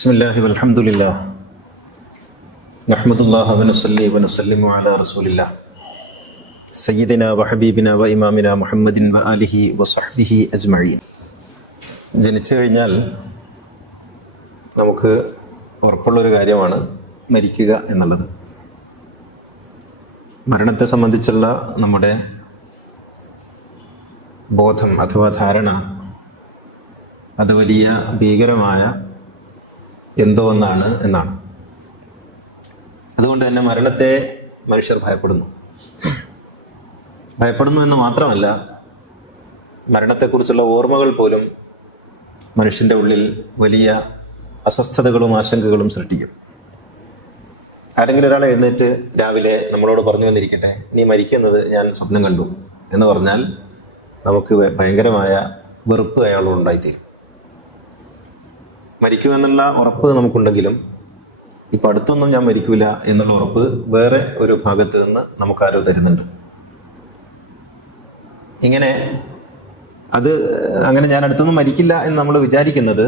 ബിസ്മില്ലാഹി വൽഹംദുലില്ലാഹ് നഹ്മദുല്ലാഹി വനസ്സല്ലി വനസ്സല്ലിമു അലാ റസൂലില്ലാഹ് സയ്യിദിനാ വഹബീബിനാ വ ഇമാമിനാ മുഹമ്മദിൻ വ ആലിഹി വസഹ്ബിഹി അജ്മഈൻ. ജനിച്ചു കഴിഞ്ഞാൽ നമുക്ക് ഉറപ്പുള്ളൊരു കാര്യമാണ് മരിക്കുക എന്നുള്ളത്. മരണത്തെ സംബന്ധിച്ചുള്ള നമ്മുടെ ബോധം അഥവാ ധാരണ അത് വലിയ ഭീകരമായ എന്തോ ഒന്നാണ് എന്നാണ്. അതുകൊണ്ട് തന്നെ മരണത്തെ മനുഷ്യർ ഭയപ്പെടുന്നു എന്ന് മാത്രമല്ല, മരണത്തെക്കുറിച്ചുള്ള ഓർമ്മകൾ പോലും മനുഷ്യൻ്റെ ഉള്ളിൽ വലിയ അസ്വസ്ഥതകളും ആശങ്കകളും സൃഷ്ടിക്കും. ആരെങ്കിലും ഒരാൾ എഴുന്നേറ്റ് രാവിലെ നമ്മളോട് പറഞ്ഞു വന്നിരിക്കട്ടെ, നീ മരിക്കുന്നത് ഞാൻ സ്വപ്നം കണ്ടു എന്ന് പറഞ്ഞാൽ നമുക്ക് ഭയങ്കരമായ വെറുപ്പ് അയാളോട് ഉണ്ടായിത്തീരും. മരിക്കുമെന്നുള്ള ഉറപ്പ് നമുക്കുണ്ടെങ്കിലും ഇപ്പം അടുത്തൊന്നും ഞാൻ മരിക്കൂല എന്നുള്ള ഉറപ്പ് വേറെ ഒരു ഭാഗത്ത് നിന്ന് നമുക്കാരോ തരുന്നുണ്ട്. അങ്ങനെ ഞാൻ അടുത്തൊന്നും മരിക്കില്ല എന്ന് നമ്മൾ വിചാരിക്കുന്നത്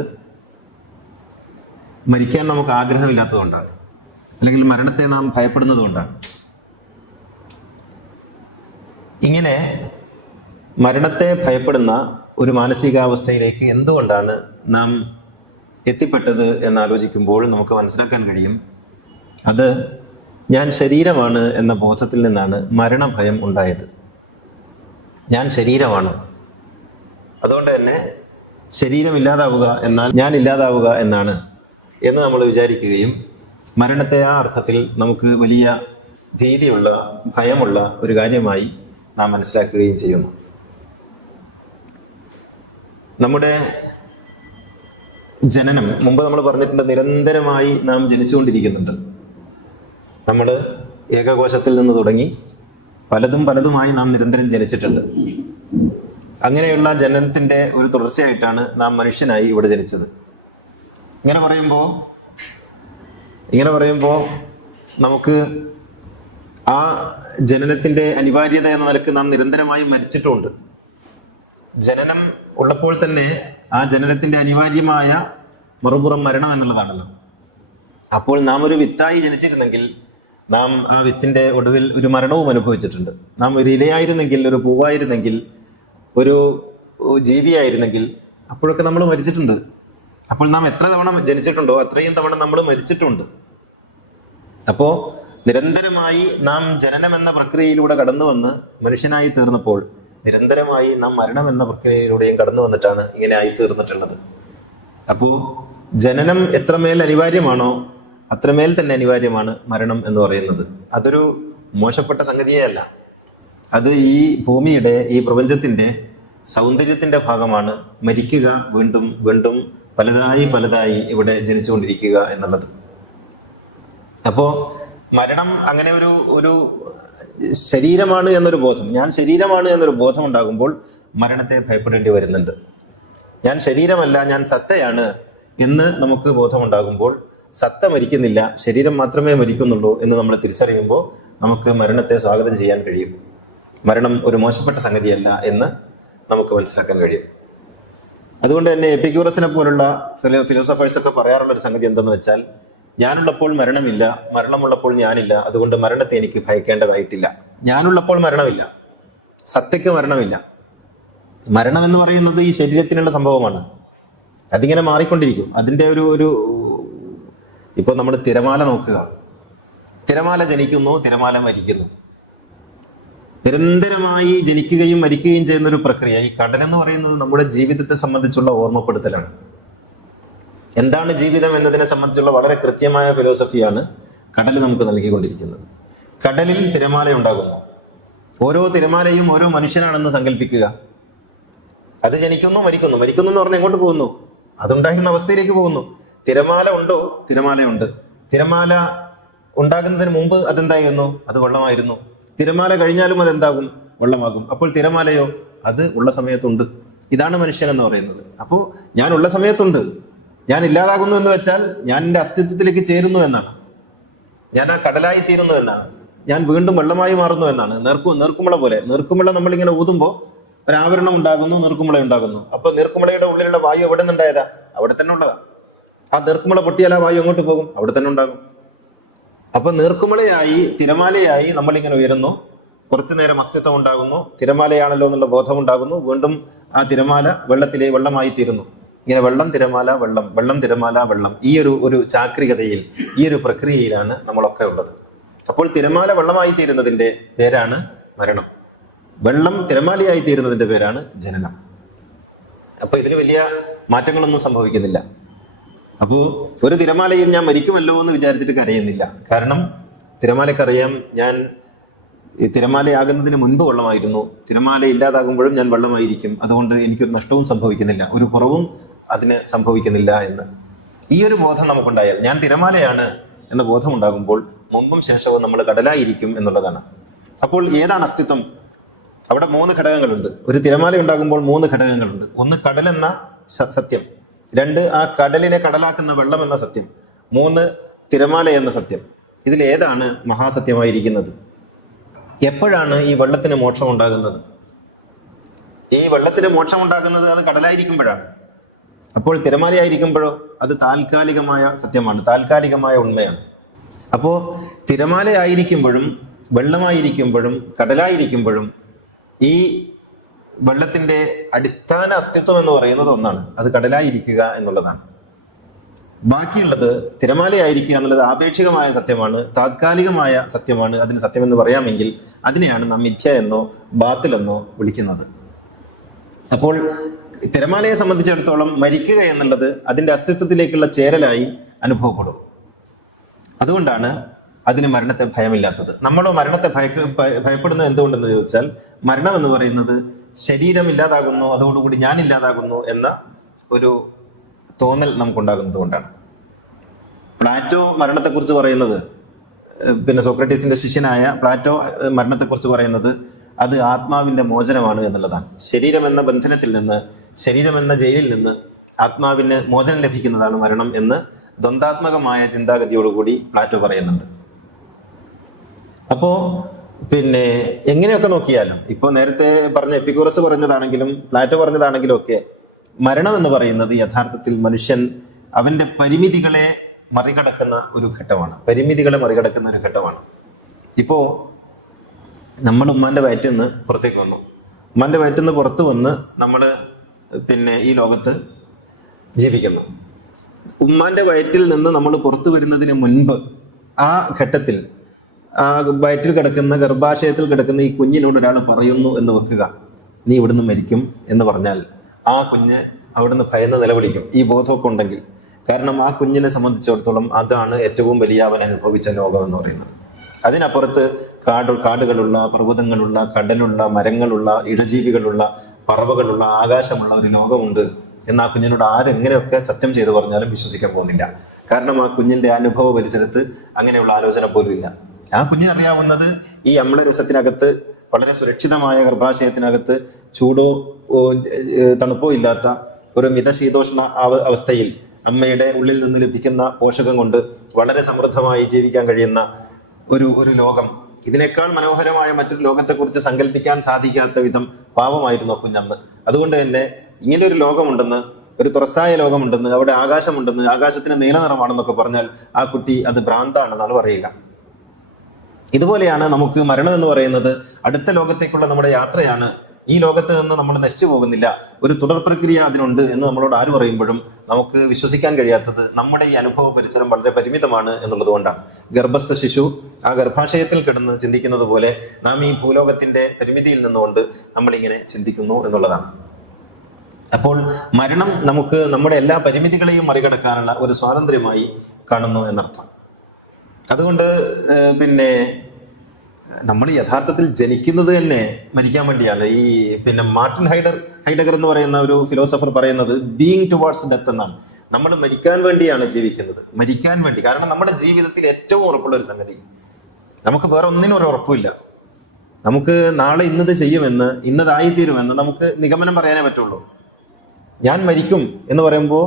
മരിക്കാൻ നമുക്ക് ആഗ്രഹമില്ലാത്തതുകൊണ്ടാണ്, അല്ലെങ്കിൽ മരണത്തെ നാം ഭയപ്പെടുന്നത് കൊണ്ടാണ്. ഇങ്ങനെ മരണത്തെ ഭയപ്പെടുന്ന ഒരു മാനസികാവസ്ഥയിലേക്ക് എന്തുകൊണ്ടാണ് നാം എത്തിപ്പെട്ടത് എന്നാലോചിക്കുമ്പോൾ നമുക്ക് മനസ്സിലാക്കാൻ കഴിയും, അത് ഞാൻ ശരീരമാണ് എന്ന ബോധത്തിൽ നിന്നാണ് മരണഭയം ഉണ്ടായത്. ഞാൻ ശരീരമാണ്, അതുകൊണ്ട് തന്നെ ശരീരം ഇല്ലാതാവുക എന്നാൽ ഞാൻ ഇല്ലാതാവുക എന്നാണ് എന്ന് നമ്മൾ വിചാരിക്കുകയും മരണത്തെ ആ അർത്ഥത്തിൽ നമുക്ക് വലിയ ഭീതിയുള്ള ഭയമുള്ള ഒരു കാര്യമായി നാം മനസ്സിലാക്കുകയും ചെയ്യുന്നു. നമ്മുടെ ജനനം മുമ്പ് നമ്മൾ പറഞ്ഞിട്ടുണ്ട്, നിരന്തരമായി നാം ജനിച്ചുകൊണ്ടിരിക്കുന്നുണ്ട്. നമ്മൾ ഏകകോശത്തിൽ നിന്ന് തുടങ്ങി പലതുമായി നാം നിരന്തരം ജനിച്ചിട്ടുണ്ട്. അങ്ങനെയുള്ള ജനനത്തിൻ്റെ ഒരു തുടർച്ചയായിട്ടാണ് നാം മനുഷ്യനായി ഇവിടെ ജനിച്ചത്. ഇങ്ങനെ പറയുമ്പോൾ നമുക്ക് ആ ജനനത്തിൻ്റെ അനിവാര്യത എന്ന നിലക്ക് നാം നിരന്തരമായി മരിച്ചിട്ടുമുണ്ട്. ജനനം ഉള്ളപ്പോൾ തന്നെ ആ ജനനത്തിൻ്റെ അനിവാര്യമായ മറുപുറം മരണം എന്നുള്ളതാണല്ലോ. അപ്പോൾ നാം ഒരു വിത്തായി ജനിച്ചിരുന്നെങ്കിൽ നാം ആ വിത്തിൻ്റെ ഒടുവിൽ ഒരു മരണവും അനുഭവിച്ചിട്ടുണ്ട്. നാം ഒരു ഇലയായിരുന്നെങ്കിൽ, ഒരു പൂവായിരുന്നെങ്കിൽ, ഒരു ജീവിയായിരുന്നെങ്കിൽ അപ്പോഴൊക്കെ നമ്മൾ മരിച്ചിട്ടുണ്ട്. അപ്പോൾ നാം എത്ര തവണ ജനിച്ചിട്ടുണ്ടോ അത്രയും തവണ നമ്മൾ മരിച്ചിട്ടുണ്ട്. അപ്പോൾ നിരന്തരമായി നാം ജനനം എന്ന പ്രക്രിയയിലൂടെ കടന്നു വന്ന് മനുഷ്യനായി തീർന്നപ്പോൾ നിരന്തരമായി നാം മരണം എന്ന പ്രക്രിയയിലൂടെയും കടന്നു വന്നിട്ടാണ് ഇങ്ങനെ ആയി തീർന്നിട്ടുള്ളത്. അപ്പോൾ ജനനം എത്രമേൽ അനിവാര്യമാണോ അത്രമേൽ തന്നെ അനിവാര്യമാണ് മരണം എന്ന് പറയുന്നത്. അതൊരു മോശപ്പെട്ട സംഗതിയേ അല്ല. അത് ഈ ഭൂമിയുടെ, ഈ പ്രപഞ്ചത്തിൻ്റെ സൗന്ദര്യത്തിൻ്റെ ഭാഗമാണ് മരിക്കുക, വീണ്ടും വീണ്ടും പലതായി ഇവിടെ ജനിച്ചുകൊണ്ടിരിക്കുക എന്നുള്ളത്. അപ്പോൾ മരണം അങ്ങനെ ഒരു ശരീരമാണ് എന്നൊരു ബോധം, ഞാൻ ശരീരമാണ് എന്നൊരു ബോധം ഉണ്ടാകുമ്പോൾ മരണത്തെ ഭയപ്പെടേണ്ടി വരുന്നുണ്ട്. ഞാൻ ശരീരമല്ല, ഞാൻ സത്തയാണ് എന്ന് നമുക്ക് ബോധമുണ്ടാകുമ്പോൾ സത്ത മരിക്കുന്നില്ല, ശരീരം മാത്രമേ മരിക്കുന്നുള്ളൂ എന്ന് നമ്മൾ തിരിച്ചറിയുമ്പോൾ നമുക്ക് മരണത്തെ സ്വാഗതം ചെയ്യാൻ കഴിയും. മരണം ഒരു മോശപ്പെട്ട സംഗതിയല്ല എന്ന് നമുക്ക് മനസ്സിലാക്കാൻ കഴിയും. അതുകൊണ്ട് തന്നെ എപ്പിക്യൂറസിനെ പോലുള്ള ഫിലോസഫേഴ്സൊക്കെ പറയാറുള്ളൊരു സംഗതി എന്തെന്ന് വെച്ചാൽ, ഞാനുള്ളപ്പോൾ മരണമില്ല, മരണമുള്ളപ്പോൾ ഞാനില്ല, അതുകൊണ്ട് മരണത്തെ എനിക്ക് ഭയക്കേണ്ടതായിട്ടില്ല. ഞാനുള്ളപ്പോൾ മരണമില്ല, സത്തയ്ക്ക് മരണമില്ല. മരണം എന്ന് പറയുന്നത് ഈ ശരീരത്തിനുള്ള സംഭവമാണ്. അതിങ്ങനെ മാറിക്കൊണ്ടിരിക്കും. അതിൻ്റെ ഒരു ഇപ്പോൾ നമ്മൾ തിരമാല നോക്കുക, തിരമാല ജനിക്കുന്നു, തിരമാല മരിക്കുന്നു. നിരന്തരമായി ജനിക്കുകയും മരിക്കുകയും ചെയ്യുന്നൊരു പ്രക്രിയ. ഈ കടലെന്ന് പറയുന്നത് നമ്മുടെ ജീവിതത്തെ സംബന്ധിച്ചുള്ള ഓർമ്മപ്പെടുത്തലാണ്. എന്താണ് ജീവിതം എന്നതിനെ സംബന്ധിച്ചുള്ള വളരെ കൃത്യമായ ഫിലോസഫിയാണ് കടൽ നമുക്ക് നൽകിക്കൊണ്ടിരിക്കുന്നത്. കടലിൽ തിരമാല ഉണ്ടാകുന്നു. ഓരോ തിരമാലയും ഓരോ മനുഷ്യനാണെന്ന് സങ്കല്പിക്കുക. അത് ജനിക്കുന്നു, മരിക്കുന്നു എന്ന് പറഞ്ഞാൽ എങ്ങോട്ട് പോകുന്നു? അതുണ്ടാകുന്ന അവസ്ഥയിലേക്ക് പോകുന്നു. തിരമാല ഉണ്ടോ? തിരമാലയുണ്ട്. തിരമാല ഉണ്ടാകുന്നതിന് മുമ്പ് അതെന്തായിരുന്നു? അത് വെള്ളമായിരുന്നു. തിരമാല കഴിഞ്ഞാലും അതെന്താകും? വെള്ളമാകും. അപ്പോൾ തിരമാലയോ? അത് ഉള്ള സമയത്തുണ്ട്. ഇതാണ് മനുഷ്യൻ എന്ന് പറയുന്നത്. അപ്പോൾ ഞാൻ ഉള്ള സമയത്തുണ്ട്, ഞാൻ ഇല്ലാതാകുന്നു എന്ന് വെച്ചാൽ ഞാൻ എൻ്റെ അസ്തിത്വത്തിലേക്ക് ചേരുന്നു എന്നാണ്. ഞാൻ ആ കടലായി തീരുന്നു എന്നാണ്. ഞാൻ വീണ്ടും വെള്ളമായി മാറുന്നു എന്നാണ്. നീർക്കുമുള പോലെ. നീർക്കുമുള നമ്മളിങ്ങനെ ഊതുമ്പോൾ ഒരാവരണം ഉണ്ടാകുന്നു, നീർക്കുമുള ഉണ്ടാകുന്നു. അപ്പോൾ നീർക്കുമുളയുടെ ഉള്ളിലുള്ള വായു എവിടെ നിന്നുണ്ടായതാ? അവിടെ തന്നെ ഉള്ളതാ. ആ നീർക്കുമള പൊട്ടിയാൽ ആ വായു അങ്ങോട്ട് പോകും, അവിടെ തന്നെ ഉണ്ടാകും. അപ്പൊ നീർക്കുമളയായി തിരമാലയായി നമ്മളിങ്ങനെ ഉയരുന്നു, കുറച്ചു നേരം അസ്തിത്വം ഉണ്ടാകുന്നു, തിരമാലയാണല്ലോ എന്നുള്ള ബോധം ഉണ്ടാകുന്നു, വീണ്ടും ആ തിരമാല വെള്ളമായി തീരുന്നു. ഇങ്ങനെ വെള്ളം തിരമാല വെള്ളം, വെള്ളം തിരമാല വെള്ളം, ഈ ഒരു ചാക്രികതയിൽ, ഈ ഒരു പ്രക്രിയയിലാണ് നമ്മളൊക്കെ ഉള്ളത്. അപ്പോൾ തിരമാല വെള്ളമായി തീരുന്നതിന്റെ പേരാണ് മരണം, വെള്ളം തിരമാലയായി തീരുന്നതിന്റെ പേരാണ് ജനനം. അപ്പൊ ഇതിൽ വലിയ മാറ്റങ്ങളൊന്നും സംഭവിക്കുന്നില്ല. അപ്പോൾ ഒരു തിരമാലയും ഞാൻ മരിക്കുമല്ലോ എന്ന് വിചാരിച്ചിട്ട് കരയുന്നില്ല. കാരണം തിരമാലക്കറിയാം, ഞാൻ ഈ തിരമാലയാകുന്നതിന് മുൻപ് വെള്ളമായിരുന്നു, തിരമാല ഇല്ലാതാകുമ്പോഴും ഞാൻ വെള്ളമായിരിക്കും, അതുകൊണ്ട് എനിക്കൊരു നഷ്ടവും സംഭവിക്കുന്നില്ല, ഒരു കുറവും അതിന് സംഭവിക്കുന്നില്ല എന്ന്. ഈ ഒരു ബോധം നമുക്കുണ്ടായാൽ, ഞാൻ തിരമാലയാണ് എന്ന ബോധം ഉണ്ടാകുമ്പോൾ മുമ്പും ശേഷവും നമ്മൾ കടലായിരിക്കും എന്നുള്ളതാണ്. അപ്പോൾ ഏതാണ് അസ്തിത്വം? അവിടെ 3 ഘടകങ്ങളുണ്ട്. ഒരു തിരമാല ഉണ്ടാകുമ്പോൾ 3 ഘടകങ്ങളുണ്ട്. ഒന്ന് കടലെന്ന സത്യം, 2 ആ കടലിനെ കടലാക്കുന്ന വെള്ളം എന്ന സത്യം, 3 തിരമാല എന്ന സത്യം. ഇതിൽ ഏതാണ് മഹാസത്യമായിരിക്കുന്നത്? എപ്പോഴാണ് ഈ വെള്ളത്തിന് മോക്ഷം ഉണ്ടാകുന്നത്? ഈ വെള്ളത്തിന് മോക്ഷം ഉണ്ടാകുന്നത് അത് കടലായിരിക്കുമ്പോഴാണ്. അപ്പോൾ തിരമാലയായിരിക്കുമ്പോഴോ അത് താൽക്കാലികമായ സത്യമാണ്, താൽക്കാലികമായ ഉണ്മയാണ്. അപ്പോൾ തിരമാലയായിരിക്കുമ്പോഴും വെള്ളമായിരിക്കുമ്പോഴും കടലായിരിക്കുമ്പോഴും ഈ വെള്ളത്തിന്റെ അടിസ്ഥാന അസ്തിത്വം എന്ന് പറയുന്നത് ഒന്നാണ്, അത് കടലായിരിക്കുക എന്നുള്ളതാണ്. ബാക്കിയുള്ളത് തിരമാലയായിരിക്കുക എന്നുള്ളത് ആപേക്ഷികമായ സത്യമാണ്, താത്കാലികമായ സത്യമാണ്. അതിന് സത്യമെന്ന് പറയാമെങ്കിൽ അതിനെയാണ് നാം മിഥ്യ എന്നോ ബാത്തിലെന്നോ വിളിക്കുന്നത്. അപ്പോൾ തിരമാലയെ സംബന്ധിച്ചിടത്തോളം മരിക്കുക എന്നുള്ളത് അതിന്റെ അസ്തിത്വത്തിലേക്കുള്ള ചേരലായി അനുഭവപ്പെടും. അതുകൊണ്ടാണ് അതിന് മരണത്തെ ഭയമില്ലാത്തത്. നമ്മളോ മരണത്തെ ഭയപ്പെടുന്നത് എന്തുകൊണ്ടെന്ന് ചോദിച്ചാൽ, മരണം എന്ന് പറയുന്നത് ശരീരം ഇല്ലാതാകുന്നു, അതോടുകൂടി ഞാൻ ഇല്ലാതാകുന്നു എന്ന ഒരു തോന്നൽ നമുക്കുണ്ടാകുന്നത് കൊണ്ടാണ്. പ്ലാറ്റോ മരണത്തെക്കുറിച്ച് പറയുന്നത്, സോക്രട്ടീസിന്റെ ശിഷ്യനായ പ്ലാറ്റോ മരണത്തെക്കുറിച്ച് പറയുന്നത് അത് ആത്മാവിന്റെ മോചനമാണ് എന്നുള്ളതാണ്. ശരീരം എന്ന ബന്ധനത്തിൽ നിന്ന്, ശരീരം എന്ന ജയിലിൽ നിന്ന് ആത്മാവിന് മോചനം ലഭിക്കുന്നതാണ് മരണം എന്ന് ദ്വന്ദ്വാത്മകമായ ചിന്താഗതിയോടുകൂടി പ്ലാറ്റോ പറയുന്നുണ്ട്. അപ്പോ എങ്ങനെയൊക്കെ നോക്കിയാലും, ഇപ്പോൾ നേരത്തെ പറഞ്ഞ എപ്പിക്കൂറസ് പറഞ്ഞതാണെങ്കിലും പ്ലാറ്റോ പറഞ്ഞതാണെങ്കിലും ഒക്കെ, മരണം എന്ന് പറയുന്നത് യഥാർത്ഥത്തിൽ മനുഷ്യൻ അവന്റെ പരിമിതികളെ മറികടക്കുന്ന ഒരു ഘട്ടമാണ്, പരിമിതികളെ മറികടക്കുന്ന ഒരു ഘട്ടമാണ്. ഇപ്പോ നമ്മൾ ഉമ്മാന്റെ വയറ്റിൽ നിന്ന് പുറത്തേക്ക് വന്നു, ഉമ്മാന്റെ വയറ്റിൽ നിന്ന് പുറത്ത് വന്ന് നമ്മൾ ഈ ലോകത്ത് ജീവിക്കുന്നു. ഉമ്മാന്റെ വയറ്റിൽ നിന്ന് നമ്മൾ പുറത്തു വരുന്നതിന് മുൻപ് ആ ഘട്ടത്തിൽ ആ വയറ്റിൽ കിടക്കുന്ന, ഗർഭാശയത്തിൽ കിടക്കുന്ന ഈ കുഞ്ഞിനോട് ഒരാൾ പറയുന്നു എന്ന് വെക്കുക, നീ ഇവിടുന്ന് മരിക്കും എന്ന് പറഞ്ഞാൽ ആ കുഞ്ഞ് അവിടുന്ന് ഭയന്ന് നിലവിളിക്കും, ഈ ബോധമൊക്കെ ഉണ്ടെങ്കിൽ. കാരണം ആ കുഞ്ഞിനെ സംബന്ധിച്ചിടത്തോളം അതാണ് ഏറ്റവും വലിയ അവൻ അനുഭവിച്ച ലോകം എന്ന് പറയുന്നത്. അതിനപ്പുറത്ത് കാടുകളുള്ള, പർവ്വതങ്ങളുള്ള, കടലുള്ള, മരങ്ങളുള്ള, ഇഴജീവികളുള്ള, പറവകളുള്ള, ആകാശമുള്ള ഒരു ലോകമുണ്ട് എന്ന് ആ കുഞ്ഞിനോട് ആരെങ്ങനെയൊക്കെ സത്യം ചെയ്ത് പറഞ്ഞാലും വിശ്വസിക്കാൻ പോകുന്നില്ല. കാരണം ആ കുഞ്ഞിന്റെ അനുഭവ പരിസരത്ത് അങ്ങനെയുള്ള ആലോചന പോലും ഇല്ല. ആ കുഞ്ഞിനറിയാവുന്നത് ഈ അമ്ലരസത്തിനകത്ത്, വളരെ സുരക്ഷിതമായ ഗർഭാശയത്തിനകത്ത് ചൂടോ തണുപ്പോ ഇല്ലാത്ത ഒരു മിതശീതോഷ്ണ അവസ്ഥയിൽ അമ്മയുടെ ഉള്ളിൽ നിന്ന് ലഭിക്കുന്ന പോഷകം കൊണ്ട് വളരെ സമൃദ്ധമായി ജീവിക്കാൻ കഴിയുന്ന ഒരു ലോകം, ഇതിനേക്കാൾ മനോഹരമായ മറ്റൊരു ലോകത്തെക്കുറിച്ച് സങ്കല്പിക്കാൻ സാധിക്കാത്ത വിധം പാവമായിരുന്നു കുഞ്ഞന്ന്. അതുകൊണ്ട് തന്നെ ഇങ്ങനെ ഒരു ലോകമുണ്ടെന്ന്, ഒരു തുറസായ ലോകമുണ്ടെന്ന്, അവിടെ ആകാശമുണ്ടെന്ന്, ആകാശത്തിന് നീല നിറമാണെന്നൊക്കെ പറഞ്ഞാൽ ആ കുട്ടി അത് ഭ്രാന്താണെന്നാണ് പറയുക. ഇതുപോലെയാണ് നമുക്ക് മരണം എന്ന് പറയുന്നത് അടുത്ത ലോകത്തേക്കുള്ള നമ്മുടെ യാത്രയാണ്. ഈ ലോകത്ത് നിന്ന് നമ്മൾ നശിച്ചു പോകുന്നില്ല, ഒരു തുടർ പ്രക്രിയ അതിനുണ്ട് എന്ന് നമ്മളോട് ആര് പറയുമ്പോഴും നമുക്ക് വിശ്വസിക്കാൻ കഴിയാത്തത് നമ്മുടെ ഈ അനുഭവ പരിസരം വളരെ പരിമിതമാണ് എന്നുള്ളത് കൊണ്ടാണ്. ഗർഭസ്ഥ ശിശു ആ ഗർഭാശയത്തിൽ കിടന്ന് ചിന്തിക്കുന്നത് പോലെ നാം ഈ ഭൂലോകത്തിന്റെ പരിമിതിയിൽ നിന്നുകൊണ്ട് നമ്മളിങ്ങനെ ചിന്തിക്കുന്നു എന്നുള്ളതാണ്. അപ്പോൾ മരണം നമുക്ക് നമ്മുടെ എല്ലാ പരിമിതികളെയും മറികടക്കാനുള്ള ഒരു സ്വാതന്ത്ര്യമായി കാണുന്നു എന്നർത്ഥം. അതുകൊണ്ട് നമ്മൾ യഥാർത്ഥത്തിൽ ജനിക്കുന്നത് തന്നെ മരിക്കാൻ വേണ്ടിയാണ്. ഈ മാർട്ടിൻ ഹൈഡഗർ എന്ന് പറയുന്ന ഒരു ഫിലോസഫർ പറയുന്നത് ബീയിങ് ടുവാർഡ്സ് ഡെത്ത് എന്നാണ്. നമ്മൾ മരിക്കാൻ വേണ്ടിയാണ് ജീവിക്കുന്നത്, മരിക്കാൻ വേണ്ടി. കാരണം നമ്മുടെ ജീവിതത്തിൽ ഏറ്റവും ഉറപ്പുള്ള ഒരു സംഗതി, നമുക്ക് വേറെ ഒന്നിനും ഒരു ഉറപ്പില്ല. നമുക്ക് നാളെ ഇന്നത് ചെയ്യുമെന്ന്, ഇന്നതായിത്തീരുമെന്ന് നമുക്ക് നിഗമനം പറയാനേ പറ്റുള്ളൂ. ഞാൻ മരിക്കും എന്ന് പറയുമ്പോൾ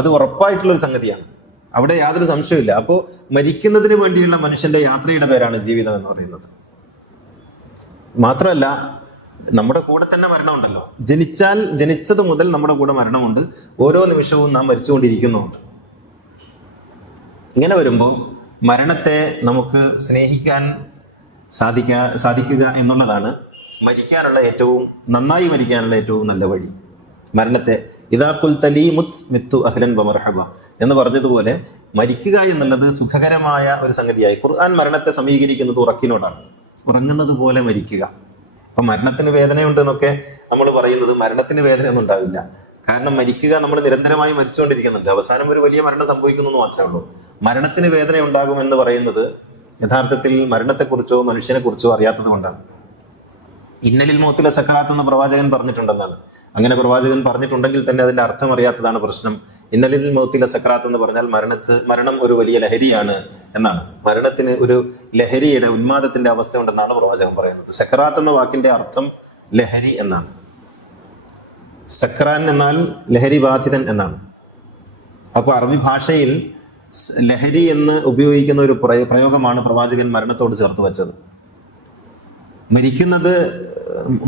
അത് ഉറപ്പായിട്ടുള്ളൊരു സംഗതിയാണ്, അവിടെ യാതൊരു സംശയമില്ല. അപ്പോൾ മരിക്കുന്നതിന് വേണ്ടിയുള്ള മനുഷ്യന്റെ യാത്രയുടെ പേരാണ് ജീവിതം എന്ന് പറയുന്നത്. മാത്രമല്ല നമ്മുടെ കൂടെ തന്നെ മരണമുണ്ടല്ലോ. ജനിച്ചത് മുതൽ നമ്മുടെ കൂടെ മരണമുണ്ട്. ഓരോ നിമിഷവും നാം മരിച്ചുകൊണ്ടിരിക്കുന്നുമുണ്ട്. ഇങ്ങനെ വരുമ്പോൾ മരണത്തെ നമുക്ക് സ്നേഹിക്കാൻ സാധിക്കുക എന്നുള്ളതാണ് മരിക്കാനുള്ള നന്നായി മരിക്കാനുള്ള ഏറ്റവും നല്ല വഴി. മരണത്തെ ഇദാ ഖുൽത ലീ മുത് മിത്തു അഹ്ലൻ വമർഹബ എന്ന് പറഞ്ഞതുപോലെ മരിക്കുക എന്നുള്ളത് സുഖകരമായ ഒരു സംഗതിയായി. ഖുർആൻ മരണത്തെ സമീകരിക്കുന്നത് ഉറക്കിനോടാണ്. ഉറങ്ങുന്നത് പോലെ മരിക്കുക. അപ്പൊ മരണത്തിന് വേദനയുണ്ട് എന്നൊക്കെ നമ്മൾ പറയുന്നത്, മരണത്തിന് വേദനയൊന്നും ഉണ്ടാവില്ല. കാരണം മരിക്കുക, നമ്മൾ നിരന്തരമായി മരിച്ചുകൊണ്ടിരിക്കുന്നുണ്ട്. അവസാനം ഒരു വലിയ മരണം സംഭവിക്കുന്നു മാത്രമേ ഉള്ളൂ. മരണത്തിന് വേദന ഉണ്ടാകുമെന്ന് പറയുന്നത് യഥാർത്ഥത്തിൽ മരണത്തെക്കുറിച്ചോ മനുഷ്യനെ കുറിച്ചോ അറിയാത്തത് കൊണ്ടാണ്. ഇന്നലിൽ മൗത്തിലെ സക്കറാത്ത് എന്ന് പ്രവാചകൻ പറഞ്ഞിട്ടുണ്ടെന്നാണ്. അങ്ങനെ പ്രവാചകൻ പറഞ്ഞിട്ടുണ്ടെങ്കിൽ തന്നെ അതിന്റെ അർത്ഥം അറിയാത്തതാണ് പ്രശ്നം. ഇന്നലിൽ മൗത്തിലെ സക്കറാത്ത് എന്ന് പറഞ്ഞാൽ മരണം ഒരു വലിയ ലഹരിയാണ് എന്നാണ്. മരണത്തിന് ഒരു ലഹരിയുടെ ഉന്മാദത്തിന്റെ അവസ്ഥ ഉണ്ടെന്നാണ് പ്രവാചകൻ പറയുന്നത്. സക്കറാത്ത് എന്ന വാക്കിന്റെ അർത്ഥം ലഹരി എന്നാണ്. സക്രാൻ എന്നാൽ ലഹരി ബാധിതൻ എന്നാണ്. അപ്പോൾ അറബി ഭാഷയിൽ ലഹരി എന്ന് ഉപയോഗിക്കുന്ന ഒരു പ്രയോഗമാണ് പ്രവാചകൻ മരണത്തോട് ചേർത്ത് വെച്ചത്.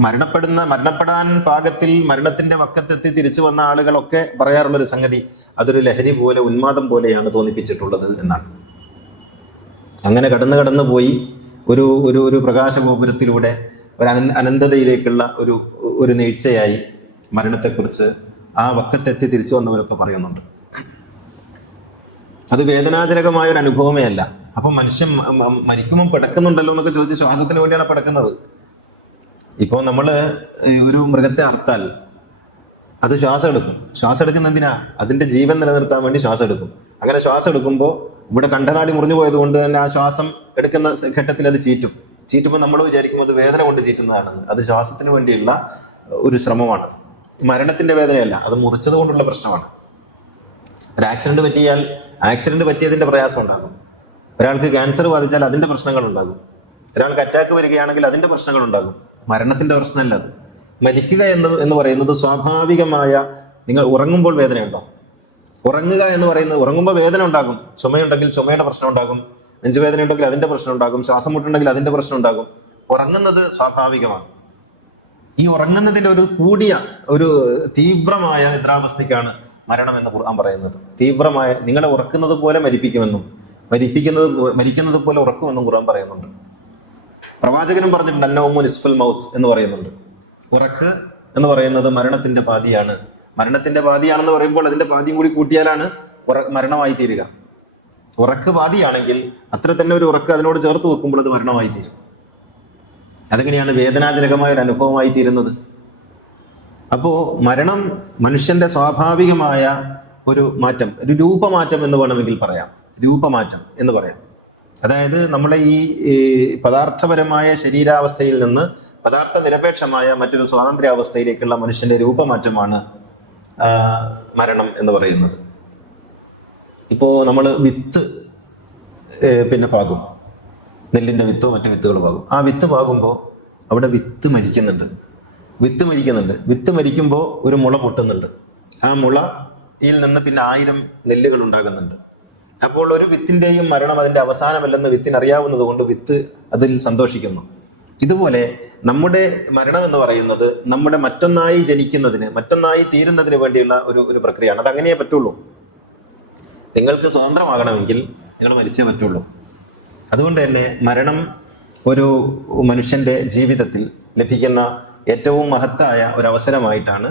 മരണപ്പെടാൻ പാകത്തിൽ മരണത്തിന്റെ വക്കത്തെത്തി തിരിച്ചു വന്ന ആളുകളൊക്കെ പറയാറുള്ളൊരു സംഗതി, അതൊരു ലഹരി പോലെ, ഉന്മാദം പോലെയാണ് തോന്നിപ്പിച്ചിട്ടുള്ളത് എന്നാണ്. അങ്ങനെ കടന്നു പോയി ഒരു ഒരു ഒരു പ്രകാശഗോപുരത്തിലൂടെ ഒരു അനന്തതയിലേക്കുള്ള ഒരു നീഴ്ചയായി മരണത്തെക്കുറിച്ച് ആ വക്കത്തെത്തി തിരിച്ചു വന്നവരൊക്കെ പറയുന്നുണ്ട്. അത് വേദനാജനകമായ ഒരു അനുഭവമേ അല്ല. അപ്പൊ മനുഷ്യൻ മരിക്കുമ്പോൾ പിടക്കുന്നുണ്ടല്ലോ എന്നൊക്കെ ചോദിച്ച് ശ്വാസത്തിന് വേണ്ടിയാണ് പിടക്കുന്നത്. ഇപ്പോൾ നമ്മൾ ഒരു മൃഗത്തെ അറുത്താൽ അത് ശ്വാസം എടുക്കും. ശ്വാസം എടുക്കുന്ന എന്തിനാ? അതിന്റെ ജീവൻ നിലനിർത്താൻ വേണ്ടി ശ്വാസം എടുക്കും. അങ്ങനെ ശ്വാസം എടുക്കുമ്പോൾ ഇവിടെ കണ്ടനാടി മുറിഞ്ഞു പോയത് കൊണ്ട് തന്നെ ആ ശ്വാസം എടുക്കുന്ന ഘട്ടത്തിൽ അത് ചീറ്റുമ്പോൾ നമ്മൾ വിചാരിക്കും അത് വേദന കൊണ്ട് ചീറ്റുന്നതാണെന്ന്. അത് ശ്വാസത്തിന് വേണ്ടിയുള്ള ഒരു ശ്രമമാണത്. മരണത്തിന്റെ വേദനയല്ല, അത് മുറിച്ചത് കൊണ്ടുള്ള പ്രശ്നമാണ്. ഒരു ആക്സിഡന്റ് പറ്റിയതിന്റെ പ്രയാസം ഉണ്ടാകും. ഒരാൾക്ക് ക്യാൻസർ ബാധിച്ചാൽ അതിന്റെ പ്രശ്നങ്ങൾ ഉണ്ടാകും. ഒരാൾക്ക് അറ്റാക്ക് വരികയാണെങ്കിൽ അതിന്റെ പ്രശ്നങ്ങൾ ഉണ്ടാകും. മരണത്തിന്റെ പ്രശ്നമല്ല അത്. മരിക്കുക എന്ന് പറയുന്നത് സ്വാഭാവികമായ, നിങ്ങൾ ഉറങ്ങുമ്പോൾ വേദനയുണ്ടോ? ഉറങ്ങുക എന്ന് പറയുന്നത്, ഉറങ്ങുമ്പോൾ വേദന ഉണ്ടാകും. ചുമയുണ്ടെങ്കിൽ ചുമയുടെ പ്രശ്നം ഉണ്ടാകും. നെഞ്ചുവേദന ഉണ്ടെങ്കിൽ അതിന്റെ പ്രശ്നം ഉണ്ടാകും. ശ്വാസം മുട്ടുണ്ടെങ്കിൽ അതിന്റെ പ്രശ്നം ഉണ്ടാകും. ഉറങ്ങുന്നത് സ്വാഭാവികമാണ്. ഈ ഉറങ്ങുന്നതിന്റെ ഒരു തീവ്രമായ നിദ്രാവസ്ഥയ്ക്കാണ് മരണം എന്ന് ഖുർആൻ പറയുന്നത്. തീവ്രമായ, നിങ്ങളെ ഉറക്കുന്നത് പോലെ മരിപ്പിക്കുമെന്നും മരിക്കുന്നത് പോലെ ഉറക്കുമെന്നും ഖുർആൻ പറയുന്നുണ്ട്. പ്രവാചകനും പറഞ്ഞിട്ടുണ്ട് അന്നൗമു നിസ്ഫുൽ മൗത്ത് എന്ന് പറയുന്നുണ്ട്. ഉറക്ക് എന്ന് പറയുന്നത് മരണത്തിന്റെ പാതിയാണ്. മരണത്തിന്റെ പാതിയാണെന്ന് പറയുമ്പോൾ അതിന്റെ പാതിയും കൂടി കൂട്ടിയാലാണ് മരണമായി തീരുക. ഉറക്ക് പാതിയാണെങ്കിൽ അത്ര തന്നെ ഒരു ഉറക്ക് അതിനോട് ചേർത്ത് വെക്കുമ്പോൾ അത് മരണമായി തീരും. അതെങ്ങനെയാണ് വേദനാജനകമായ ഒരു അനുഭവമായി തീരുന്നത്? അപ്പോ മരണം മനുഷ്യന്റെ സ്വാഭാവികമായ ഒരു മാറ്റം, ഒരു രൂപമാറ്റം എന്ന് വേണമെങ്കിൽ പറയാം. രൂപമാറ്റം എന്ന് പറയാം. അതായത് നമ്മളെ ഈ പദാർത്ഥപരമായ ശരീരാവസ്ഥയിൽ നിന്ന് പദാർത്ഥ നിരപേക്ഷമായ മറ്റൊരു സ്വാതന്ത്ര്യാവസ്ഥയിലേക്കുള്ള മനുഷ്യന്റെ രൂപമാറ്റമാണ് മരണം എന്ന് പറയുന്നത്. ഇപ്പോ നമ്മൾ വിത്ത് പാകും, നെല്ലിന്റെ വിത്തോ മറ്റു വിത്തുകൾ പാകും. ആ വിത്ത് പാകുമ്പോൾ അവിടെ വിത്ത് മരിക്കുന്നുണ്ട്. വിത്ത് മരിക്കുമ്പോൾ ഒരു മുള പൊട്ടുന്നുണ്ട്. ആ മുളയിൽ നിന്ന് പിന്നെ 1000 നെല്ലുകൾ ഉണ്ടാകുന്നുണ്ട്. അപ്പോൾ ഒരു വിത്തിന്റെയും മരണം അതിന്റെ അവസാനമല്ലെന്ന് വിത്തിന് അറിയാവുന്നത് കൊണ്ട് വിത്ത് അതിൽ സന്തോഷിക്കുന്നു. ഇതുപോലെ നമ്മുടെ മരണം എന്ന് പറയുന്നത് നമ്മുടെ മറ്റൊന്നായി ജനിക്കുന്നതിന്, മറ്റൊന്നായി തീരുന്നതിന് വേണ്ടിയുള്ള ഒരു പ്രക്രിയയാണ്. അത് അങ്ങനെയേ പറ്റുള്ളൂ. നിങ്ങൾക്ക് സ്വതന്ത്രമാകണമെങ്കിൽ നിങ്ങൾ മരിച്ചേ പറ്റുള്ളൂ. അതുകൊണ്ട് തന്നെ മരണം ഒരു മനുഷ്യന്റെ ജീവിതത്തിൽ ലഭിക്കുന്ന ഏറ്റവും മഹത്തായ ഒരു അവസരമായിട്ടാണ്